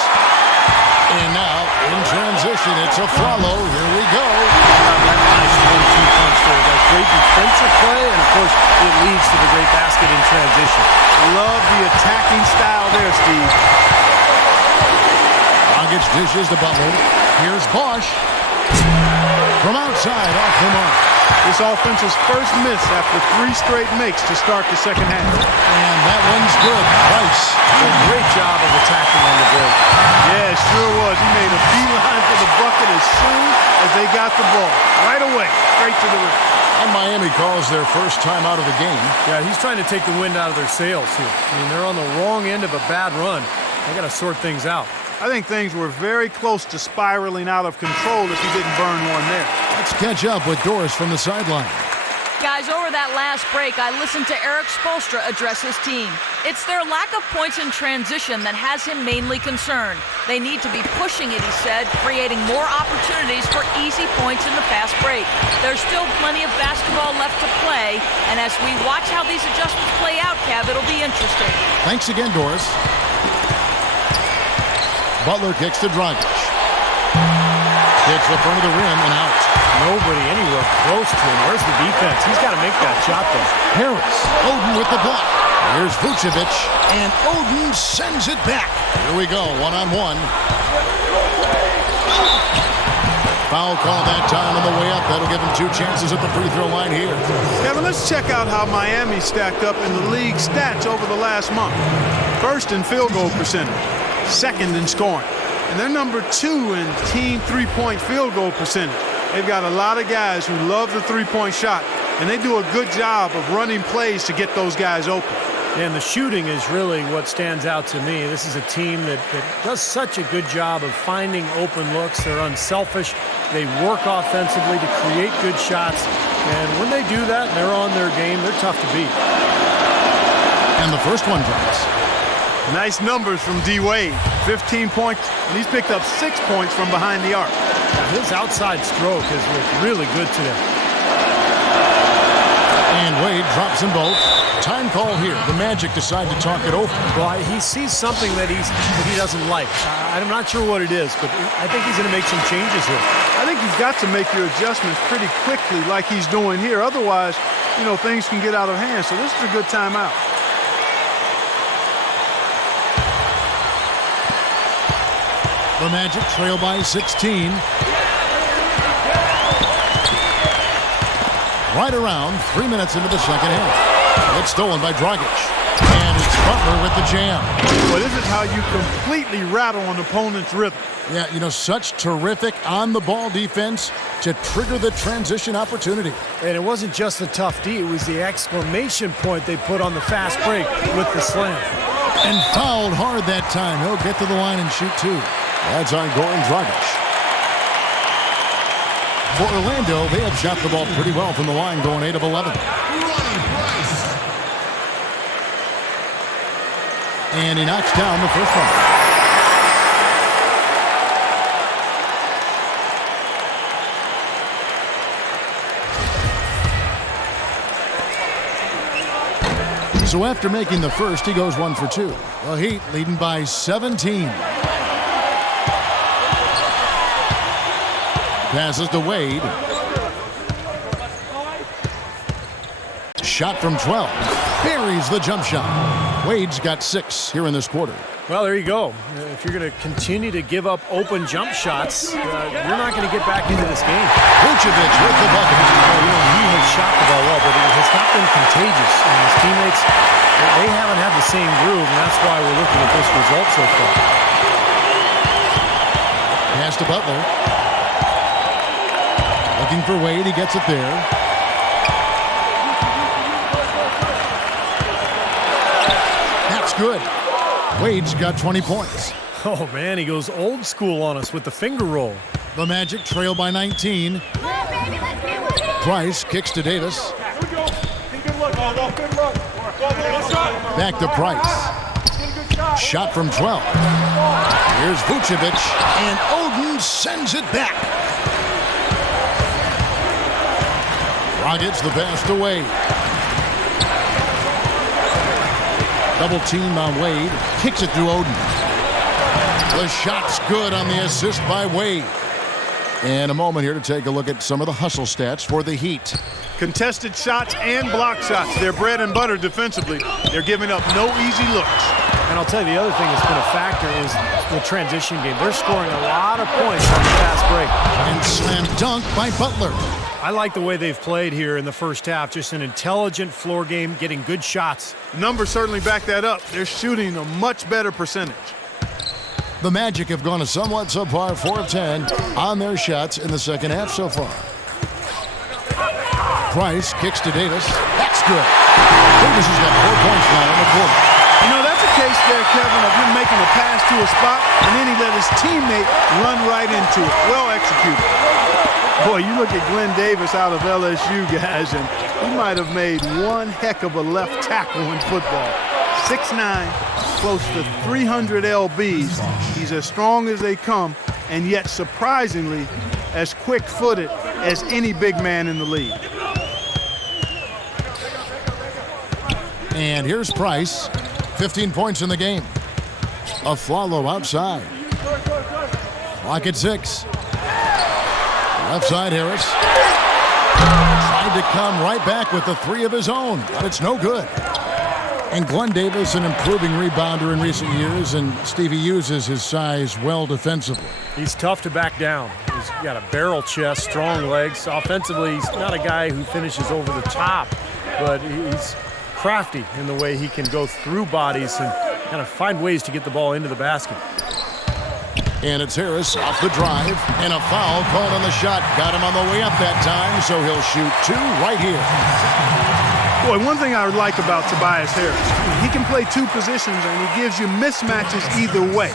And now, in transition, it's Aflalo. Here we go. Nice 1-2 punch there. That great defensive play, and of course, it leads to the great basket in transition. Love the attacking style there, Steve. Dragic dishes to Butler. Here's Bosch. From outside, off the mark. This offense's first miss after 3 straight makes to start the second half. And that one's good. Price. A great job of attacking on the break. Yeah, sure was. He made a beeline for the bucket as soon as they got the ball. Right away, straight to the rim. And Miami calls their first time out of the game. Yeah, he's trying to take the wind out of their sails here. I mean, they're on the wrong end of a bad run. They got to sort things out. I think things were very close to spiraling out of control if he didn't burn one there. Let's catch up with Doris from the sideline. Guys, over that last break, I listened to Eric Spoelstra address his team. It's their lack of points in transition that has him mainly concerned. They need to be pushing it, he said, creating more opportunities for easy points in the fast break. There's still plenty of basketball left to play, and as we watch how these adjustments play out, Cav, it'll be interesting. Thanks again, Doris. Butler kicks to Dragic. Hits the front of the rim and out. Nobody anywhere close to him. Where's the defense? He's got to make that shot, though. Harris. Oden with the block. Here's Vucevic. And Oden sends it back. Here we go, one-on-one. Foul call that time on the way up. That'll give him 2 chances at the free throw line here. Kevin, let's check out how Miami stacked up in the league stats over the last month. First in field goal percentage. Second in scoring. And they're number 2 in team three-point field goal percentage. They've got a lot of guys who love the three-point shot, and they do a good job of running plays to get those guys open. And the shooting is really what stands out to me. This is a team that does such a good job of finding open looks. They're unselfish. They work offensively to create good shots. And when they do that, they're on their game. They're tough to beat. And the first one drops. Nice numbers from D. Wade. 15 points, and he's picked up 6 points from behind the arc. His outside stroke has looked really good today. And Wade drops them both. Time call here. The Magic decide to talk it over. Well, he sees something that he doesn't like. I'm not sure what it is, but I think he's going to make some changes here. I think you've got to make your adjustments pretty quickly like he's doing here. Otherwise, you know, things can get out of hand. So this is a good timeout. The Magic trail by 16. Right around 3 minutes into the second half. It's stolen by Dragic. And it's Butler with the jam. Well, this is how you completely rattle an opponent's rhythm. Yeah, you know, such terrific on-the-ball defense to trigger the transition opportunity. And it wasn't just the tough D, it was the exclamation point they put on the fast break with the slam. And fouled hard that time. He'll get to the line and shoot 2. That's on Goran Dragic. For Orlando, they have shot the ball pretty well from the line, going 8 of 11. And he knocks down the first one. So after making the first, he goes 1 for 2. The Heat leading by 17. Passes to Wade. Shot from 12. Buries the jump shot. Wade's got 6 here in this quarter. Well, there you go. If you're going to continue to give up open jump shots, you're not going to get back into this game. Vucevic with the bucket. He has shot the ball well, but it has not been contagious. And his teammates, they haven't had the same groove, and that's why we're looking at this result so far. Pass to Butler. Looking for Wade. He gets it there. That's good. Wade's got 20 points. Oh, man, he goes old school on us with the finger roll. The Magic trail by 19. Price kicks to Davis. Back to Price. Shot from 12. Here's Vucevic, and Oden sends it back. Rockets the pass to Wade. Double team on Wade. Kicks it to Oden. The shot's good on the assist by Wade. And a moment here to take a look at some of the hustle stats for the Heat. Contested shots and block shots. They're bread and butter defensively. They're giving up no easy looks. And I'll tell you, the other thing that's been a factor is the transition game. They're scoring a lot of points on the fast break. And slam dunk by Butler. I like the way they've played here in the first half. Just an intelligent floor game, getting good shots. Numbers certainly back that up. They're shooting a much better percentage. The Magic have gone a somewhat subpar 4 of 10 on their shots in the second half so far. Price kicks to Davis. That's good. Davis has got 4 points now in the quarter. You know, that's a case there, Kevin, of him making a pass to a spot, and then he let his teammate run right into it. Well executed. Boy, you look at Glenn Davis out of LSU, guys, and he might have made one heck of a left tackle in football. 6'9", close to 300 lbs. He's as strong as they come, and yet surprisingly as quick-footed as any big man in the league. And here's Price. 15 points in the game. A follow outside. Clock at 6. Left side, Harris. Tried to come right back with the 3 of his own, but it's no good. And Glenn Davis, an improving rebounder in recent years, and Stevie uses his size well defensively. He's tough to back down. He's got a barrel chest, strong legs. Offensively, he's not a guy who finishes over the top, but he's crafty in the way he can go through bodies and kind of find ways to get the ball into the basket. And it's Harris off the drive, and a foul called on the shot. Got him on the way up that time, so he'll shoot 2 right here. Boy, one thing I like about Tobias Harris, he can play 2 positions, and he gives you mismatches either way.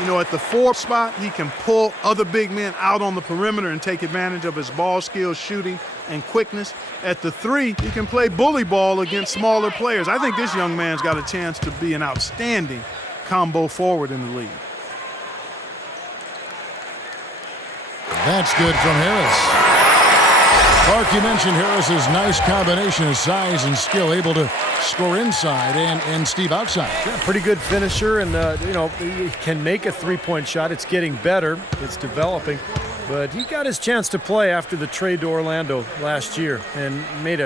You know, at the 4 spot, he can pull other big men out on the perimeter and take advantage of his ball skills, shooting, and quickness. At the 3, he can play bully ball against smaller players. I think this young man's got a chance to be an outstanding combo forward in the league. That's good from Harris. Clark, you mentioned Harris's nice combination of size and skill, able to score inside and Steve outside. Yeah, pretty good finisher, and you know, he can make a 3-point shot. It's getting better. It's developing. But he got his chance to play after the trade to Orlando last year and made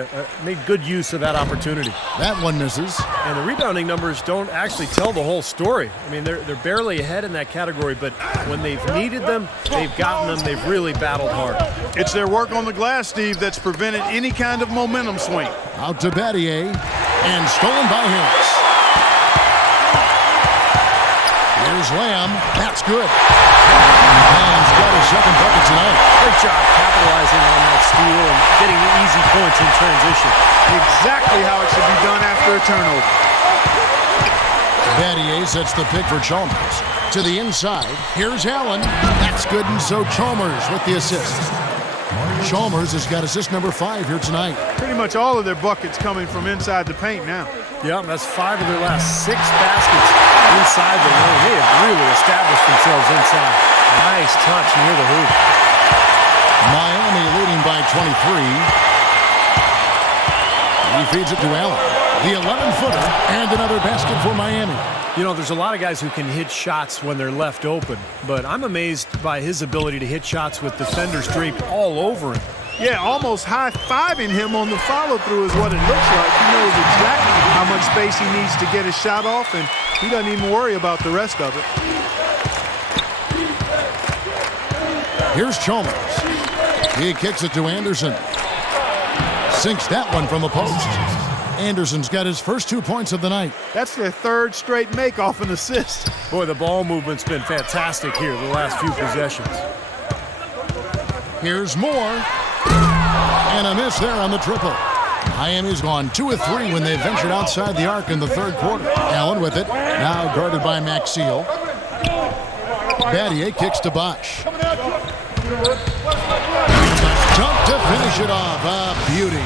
good use of that opportunity. That one misses. And the rebounding numbers don't actually tell the whole story. I mean, they're barely ahead in that category, but when they've needed them, they've gotten them. They've really battled hard. It's their work on the glass, Steve, that's prevented any kind of momentum swing. Out to Battier, and stolen by Harris. Here's Lamb. That's good. Lamb's got his second bucket tonight. Great job capitalizing on that steal and getting the easy points in transition. Exactly how it should be done after a turnover. Battier sets the pick for Chalmers. To the inside. Here's Allen. That's good, and so Chalmers with the assist. Chalmers has got assist number 5 here tonight. Pretty much all of their buckets coming from inside the paint now. Yeah, that's 5 of their last 6 baskets inside the lane. They have really established themselves inside. Nice touch near the hoop. Miami leading by 23. He feeds it to Allen. The 11-footer and another basket for Miami. You know, there's a lot of guys who can hit shots when they're left open, but I'm amazed by his ability to hit shots with defenders draped all over him. Yeah, almost high-fiving him on the follow-through is what it looks like. He knows exactly how much space he needs to get his shot off, and he doesn't even worry about the rest of it. Here's Chalmers. He kicks it to Anderson. Sinks that one from the post. Anderson's got his first 2 points of the night. That's their 3rd straight make off an assist. Boy, the ball movement's been fantastic here the last few possessions. Here's Moore. And a miss there on the triple. Miami's gone 2 of 3 when they ventured outside the arc in the 3rd quarter. Allen with it. Now guarded by Maxiel. Battier kicks to Bosch. Dunk to finish it off. A beauty.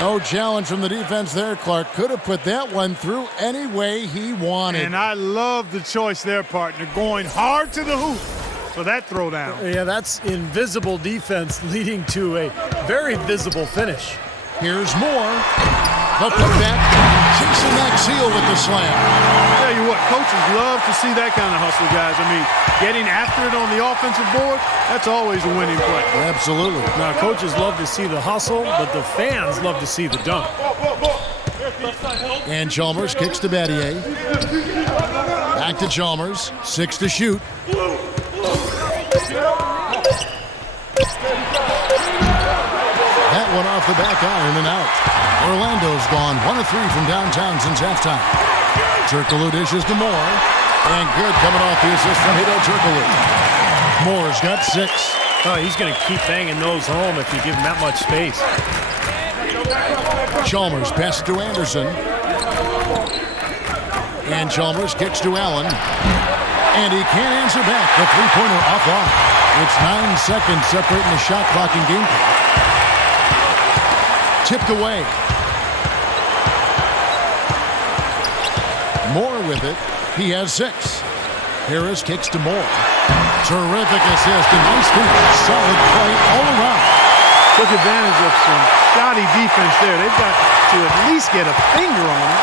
No challenge from the defense there. Clark could have put that one through any way he wanted. And I love the choice there, partner, going hard to the hoop for that throwdown. Yeah, that's invisible defense leading to a very visible finish. Here's Moore. The putback. Jason Maxiel with the slam. I tell you what, coaches love to see that kind of hustle, guys. I mean, getting after it on the offensive board, that's always a winning play. Absolutely. Now, coaches love to see the hustle, but the fans love to see the dunk. And Chalmers kicks to Battier. Back to Chalmers. 6 to shoot. That one off the back iron and out. Orlando's gone 1 of 3 from downtown since halftime. Turkoglu dishes to Moore. And good coming off the assist from Hedo Turkoglu. Moore's got 6. Oh, he's going to keep banging those home if you give him that much space. Chalmers passes to Anderson. And Chalmers kicks to Allen. And he can't answer back. The three-pointer off. It's 9 seconds separating the shot clock and game clock. Tipped away. Moore with it. He has 6. Harris kicks to Moore. Terrific assist and nice finish. Solid play all around. Took advantage of some shoddy defense there. They've got to at least get a finger on it.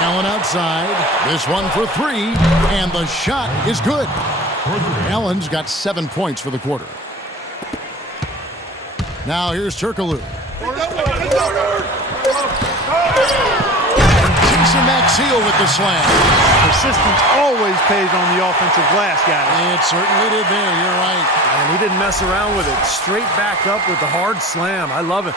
Allen outside. This one for 3. And the shot is good. Allen's got 7 points for the quarter. Now here's Turkoglu. Jason Maxiel with the slam. Persistence always pays on the offensive glass, guys. It certainly did there, you're right. And he didn't mess around with it. Straight back up with the hard slam. I love it.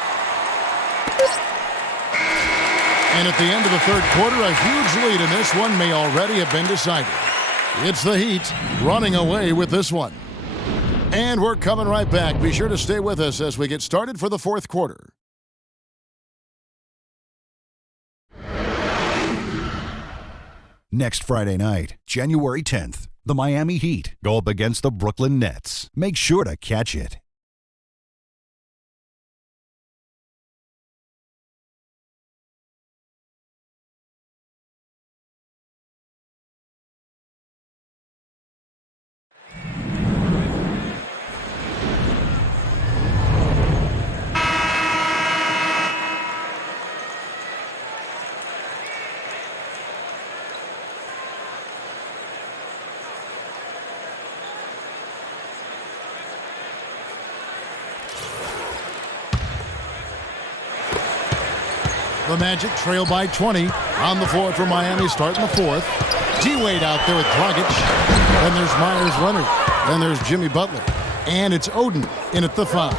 And at the end of the 3rd quarter, a huge lead in this one may already have been decided. It's the Heat running away with this one. And we're coming right back. Be sure to stay with us as we get started for the 4th quarter. Next Friday night, January 10th, the Miami Heat go up against the Brooklyn Nets. Make sure to catch it. The Magic trail by 20 on the floor for Miami starting the 4th. D-Wade out there with Dragic. Then there's Myers Leonard. Then there's Jimmy Butler. And it's Oden in at the 5. Well,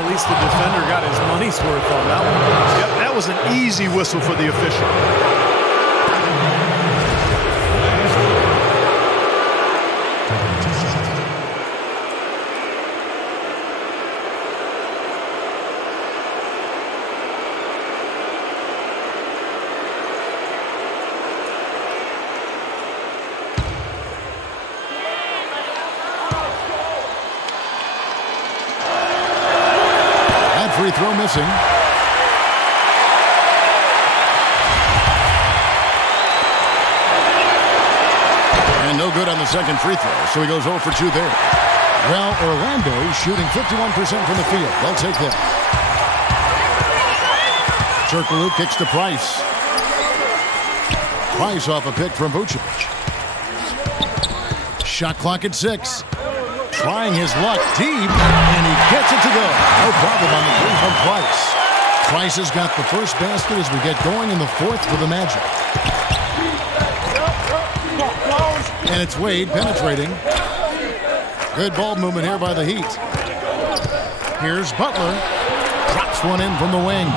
at least the defender got his money's worth on that one. Yep, that was an easy whistle for the official. Free throw missing. good on the second free throw, so he goes 0 for 2 there. Well, Orlando shooting 51% from the field. They'll take that. Turkoglu kicks to Price. Price off a pick from Vucevic. Shot clock at 6. Trying his luck deep, and he gets it to go. No problem on the three from Price. Price has got the first basket as we get going in the fourth for the Magic. And it's Wade penetrating. Good ball movement here by the Heat. Here's Butler. Drops one in from the wing.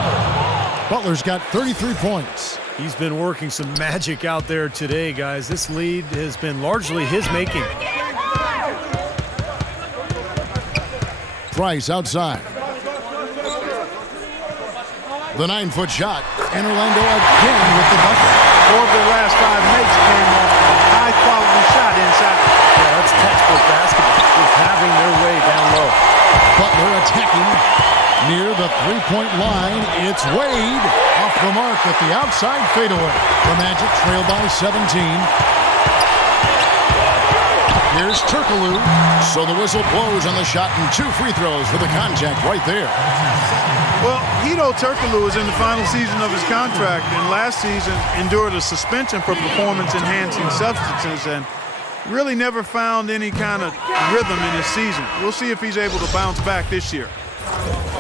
Butler's got 33 points. He's been working some magic out there today, guys. This lead has been largely his making. Price outside. The 9-foot shot. And Orlando again with the bucket. 4 of their last 5 makes came off a high-quality shot inside. Yeah, that's textbook basketball. Just having their way down low. Butler attacking near the three-point line. It's Wade off the mark at the outside fadeaway. The Magic trail by 17. Here's Turkoglu. So the whistle blows on the shot and 2 free throws for the contact right there. Well, Hedo Turkoglu is in the final season of his contract, and last season endured a suspension for performance-enhancing substances and really never found any kind of rhythm in his season. We'll see if he's able to bounce back this year.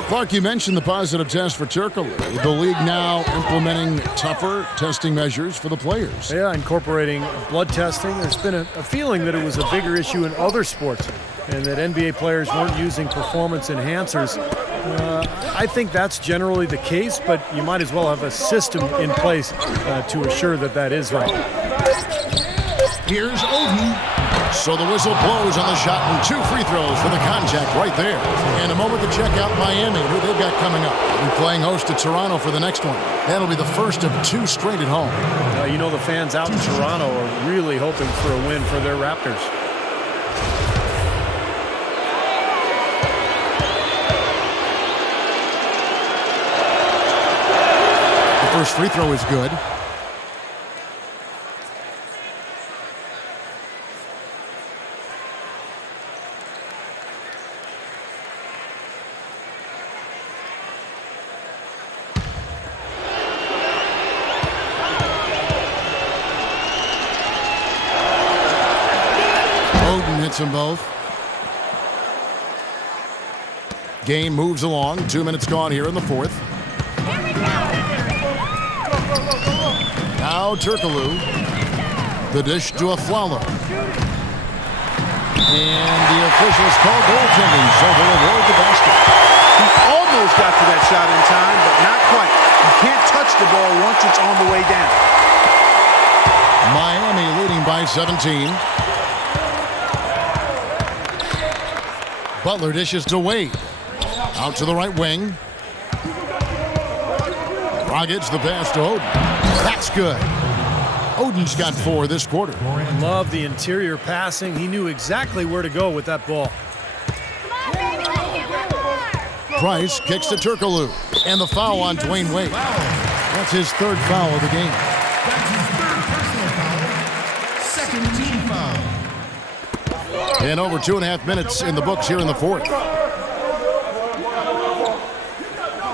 Clark, you mentioned the positive test for Turkoglu. The league now implementing tougher testing measures for the players. Yeah, incorporating blood testing. There's been a feeling that it was a bigger issue in other sports and that NBA players weren't using performance enhancers. I think that's generally the case, but you might as well have a system in place to assure that that is right. Here's Oden. So the whistle blows on the shot and 2 free throws for the contact right there. And a moment to check out Miami, who they've got coming up. They'll be playing host to Toronto for the next one. That'll be the first of 2 straight at home. You know, the fans out in Toronto are really hoping for a win for their Raptors. The first free throw is good. Them both. Game moves along. 2 minutes gone here in the fourth. Now Turkoglu. The dish to Afflalo. And the officials call goaltending, so they'll award the basket. He almost got to that shot in time, but not quite. You can't touch the ball once it's on the way down. Miami leading by 17. Butler dishes to Wade. Out to the right wing. Dragic the pass to Oden. That's good. Oden's got 4 this quarter. Love the interior passing. He knew exactly where to go with that ball. Price kicks to Turkoglu. And the foul on Dwayne Wade. That's his 3rd foul of the game. That's his 3rd personal foul. 2nd team foul. And over 2.5 minutes in the books here in the fourth.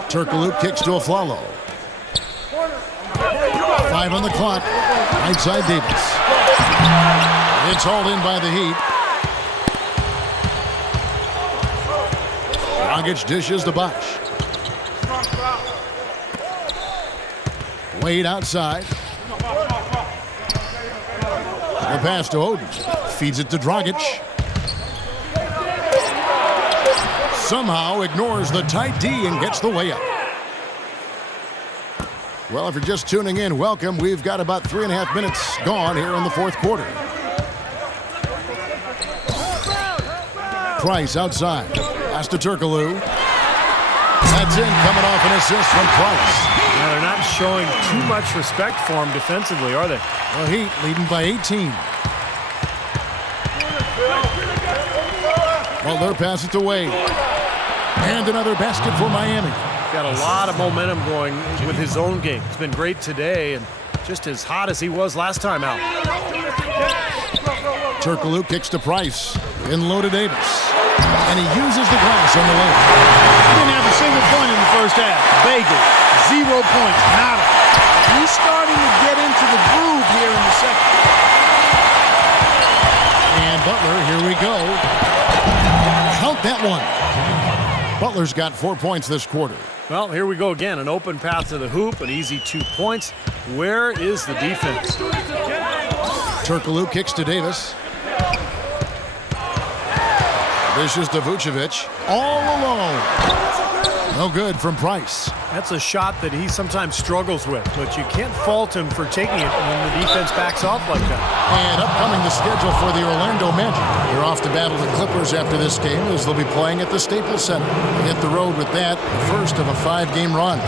Turkoglu kicks to Afflalo. 5 on the clock. Right side Davis. It's hauled in by the Heat. Dragic dishes to Bosh. Wade outside. The pass to Oden. Feeds it to Dragic. Somehow ignores the tight D and gets the way up. Well, if you're just tuning in, welcome. We've got about 3.5 minutes gone here in the fourth quarter. Price outside. Pass to Turkoglu. That's in, coming off an assist from Price. Now, they're not showing too much respect for him defensively, are they? The Heat leading by 18. Butler passes it away. And another basket for Miami. Got a lot of momentum going with his own game. It's been great today and just as hot as he was last time out. Turkoglu kicks to Price. In low to Davis. And he uses the glass on the lane. He didn't have a single point in the first half. Bagel, 0 points, nada. He's starting to get into the groove here in the second. And Butler, here we go. Count that one. Butler's got 4 points this quarter. Well, here we go again. An open path to the hoop, an easy 2 points. Where is the defense? Turkoglu kicks to Davis. Dishes to Vucevic. All alone. No good from Price. That's a shot that he sometimes struggles with, but you can't fault him for taking it when the defense backs off like that. And upcoming the schedule for the Orlando Magic. They're off to battle the Clippers after this game as they'll be playing at the Staples Center. They hit the road with that, the first of a 5-game run.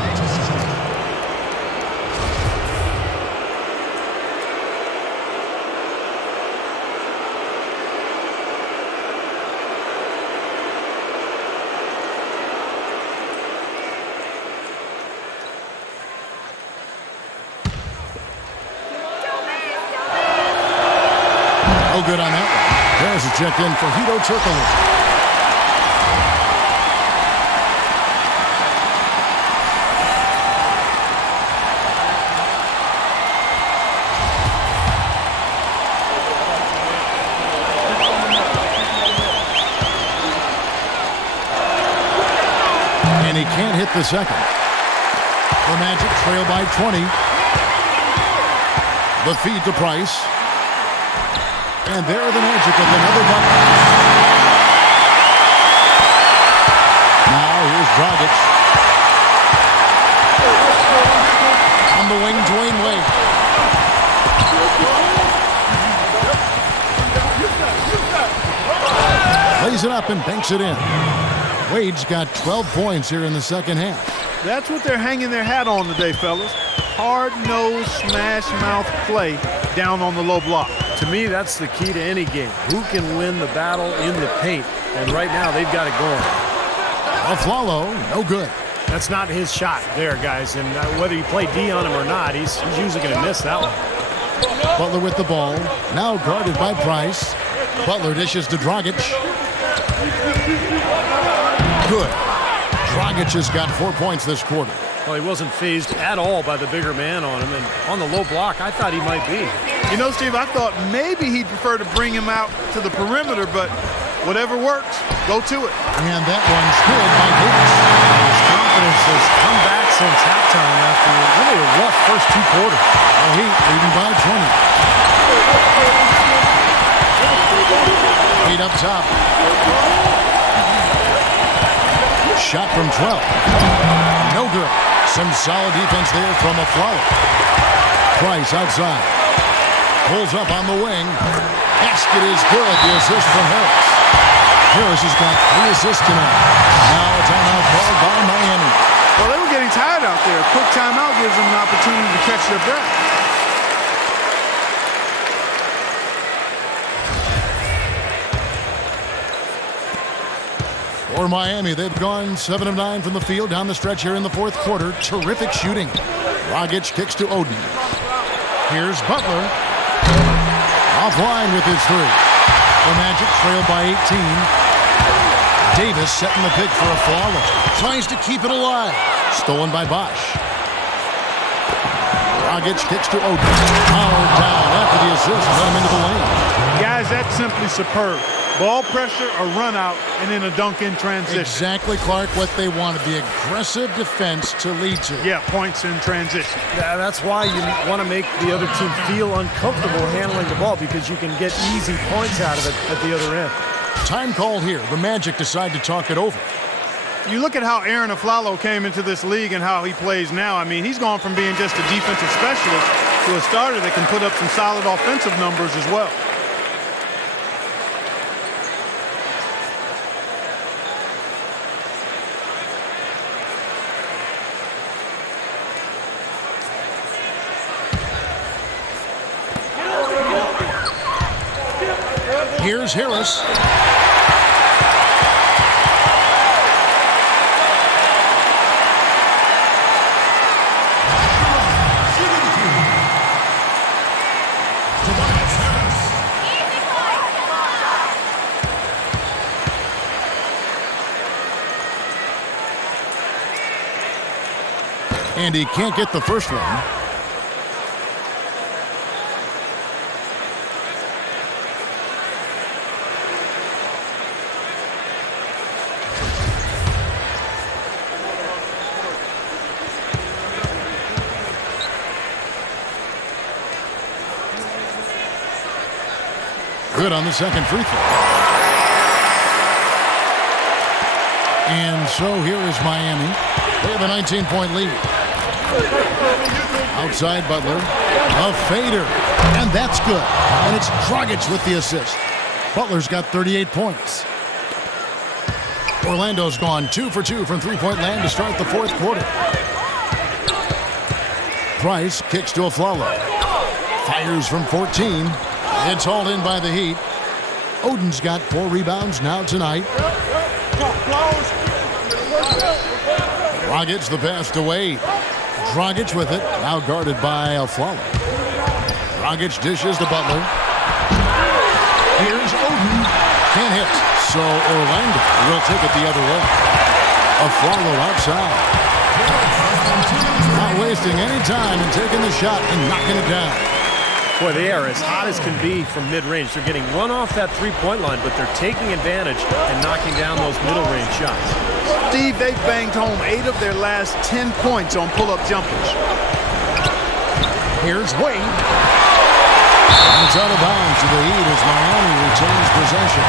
No good on that one. There's a check in for Hedo Turkoglu. And he can't hit the second. The Magic trail by 20. The feed to Price. And there are the Magic with another bucket. Now here's Dragic. On the wing, Dwayne Wade. Lays it up and banks it in. Wade's got 12 points here in the second half. That's what they're hanging their hat on today, fellas. Hard-nosed, smash-mouth play down on the low block. To me, that's the key to any game. Who can win the battle in the paint? And right now, they've got it going. Afflalo, no good. That's not his shot there, guys. And whether you play D on him or not, he's usually going to miss that one. Butler with the ball. Now guarded by Price. Butler dishes to Dragic. Good. Dragic has got 4 points this quarter. Well, he wasn't fazed at all by the bigger man on him. And on the low block, I thought he might be. You know, Steve, I thought maybe he'd prefer to bring him out to the perimeter, but whatever works, go to it. And that one's good by Davis. His confidence has come back since halftime after really a rough first 2 quarters. The Heat leading by 20. Heat up top. Shot from 12. No good. Some solid defense there from Afflalo. Price outside. Pulls up on the wing. Basket is good. The assist from Harris. Harris has got 3 assists tonight. Now a timeout called by Miami. Well, they were getting tired out there. A quick timeout gives them an opportunity to catch their breath. For Miami, they've gone 7 of 9 from the field down the stretch here in the fourth quarter. Terrific shooting. Dragic kicks to Oden. Here's Butler. Offline with his 3. The Magic trail by 18. Davis setting the pick for Afflalo. Tries to keep it alive. Stolen by Bosch. Dragic kicks to Oden. Powered down after the assist. Let him into the lane. Guys, that's simply superb. Ball pressure, a run out, and then a dunk in transition. Exactly, Clark, what they wanted. The aggressive defense to lead to. Yeah, points in transition. Yeah, that's why you want to make the other team feel uncomfortable handling the ball, because you can get easy points out of it at the other end. Time called here. The Magic decide to talk it over. You look at how Aaron Afflalo came into this league and how he plays now. I mean, he's gone from being just a defensive specialist to a starter that can put up some solid offensive numbers as well. Here's Harris. And he can't get the first one. Good on the second free throw. And so here is Miami. They have a 19-point lead. Outside Butler. A fader. And that's good. And it's Dragic with the assist. Butler's got 38 points. Orlando's gone 2 for 2 from three-point land to start the fourth quarter. Price kicks to Aflalo. Fires from 14. It's hauled in by the Heat. Oden's got 4 rebounds now tonight. Dragic the pass to Wade. Dragic with it, now guarded by Aflalo. Dragic dishes to Butler. Here's Oden. Can't hit, so Orlando will take it the other way. Aflalo outside. Not wasting any time in taking the shot and knocking it down. Boy, they are as hot as can be from mid-range. They're getting run off that three-point line, but they're taking advantage and knocking down those middle-range shots. Steve, they've banged home 8 of their last 10 points on pull-up jumpers. Here's Wade. And it's out of bounds to the Heat as Miami retains possession.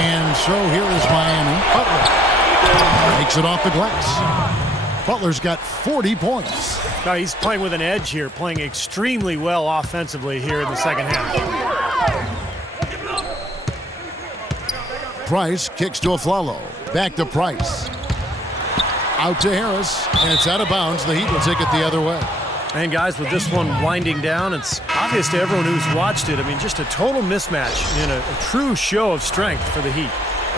And so here is Miami. Butler takes it off the glass. Butler's got 40 points. Now he's playing with an edge here, playing extremely well offensively here in the second half. Price kicks to Aflalo. Back to Price. Out to Harris, and it's out of bounds. The Heat will take it the other way. And guys, with this one winding down, it's obvious to everyone who's watched it. I mean, just a total mismatch in a true show of strength for the Heat.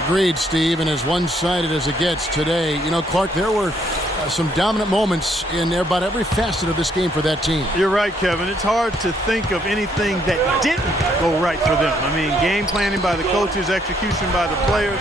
Agreed, Steve, and as one-sided as it gets today. You know, Clark, there were some dominant moments in about every facet of this game for that team. You're right, Kevin. It's hard to think of anything that didn't go right for them. I mean, game planning by the coaches, execution by the players,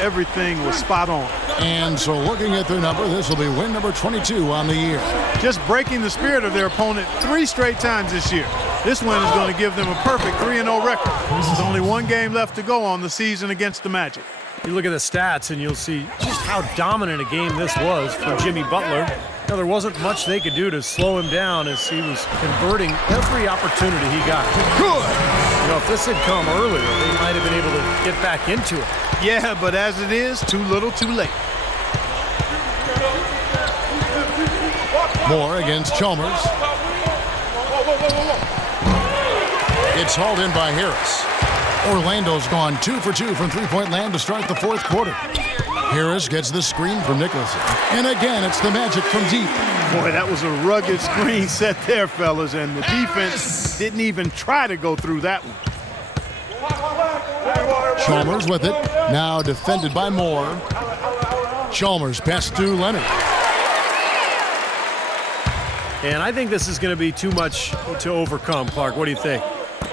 everything was spot on. And so looking at their number, this will be win number 22 on the year. Just breaking the spirit of their opponent 3 straight times this year. This win is going to give them a perfect 3-0 record. There's only one game left to go on the season against the Magic. You look at the stats and you'll see just how dominant a game this was for Jimmy Butler. Now, there wasn't much they could do to slow him down as he was converting every opportunity he got. Good! You know, if this had come earlier, they might have been able to get back into it. Yeah, but as it is, too little, too late. Moore against Chalmers. It's hauled in by Harris. Orlando's gone 2 for 2 from three-point land to start the fourth quarter. Harris gets the screen from Nicholson. And again, it's the Magic from deep. Boy, that was a rugged screen set there, fellas, and the defense didn't even try to go through that one. Chalmers with it. Now defended by Moore. Chalmers pass to Leonard. And I think this is going to be too much to overcome, Clark. What do you think?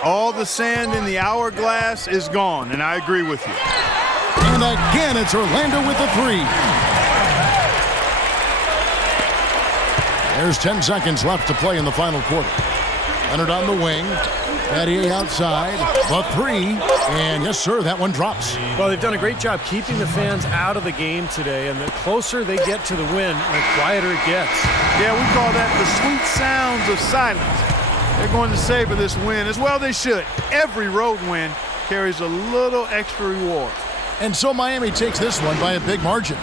All the sand in the hourglass is gone, and I agree with you. And again, it's Orlando with the 3. There's 10 seconds left to play in the final quarter. Leonard on the wing. Battier outside. The 3. And yes, sir, that one drops. Well, they've done a great job keeping the fans out of the game today, and the closer they get to the win, the quieter it gets. Yeah, we call that the sweet sounds of silence. They're going to savor this win, as well they should. Every road win carries a little extra reward. And so Miami takes this one by a big margin.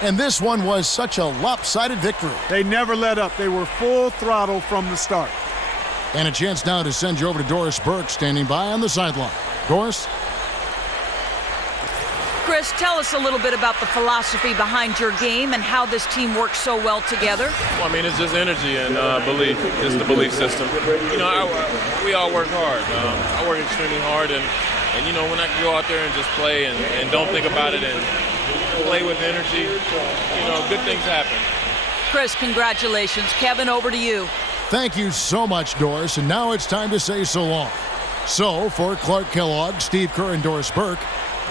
And this one was such a lopsided victory. They never let up. They were full throttle from the start. And a chance now to send you over to Doris Burke, standing by on the sideline. Doris? Chris, tell us a little bit about the philosophy behind your game and how this team works so well together. Well, I mean, it's just energy and belief. It's the belief system. You know, we all work hard. I work extremely hard, and you know, when I can go out there and just play and don't think about it and play with energy, you know, good things happen. Chris, congratulations. Kevin, over to you. Thank you so much, Doris. And now it's time to say so long. So, for Clark Kellogg, Steve Kerr, and Doris Burke,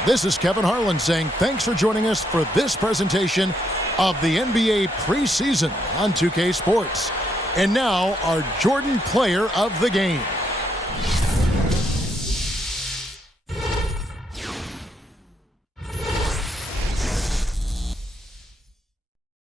this is Kevin Harlan saying thanks for joining us for this presentation of the NBA preseason on 2K Sports. And now, our Jordan Player of the Game.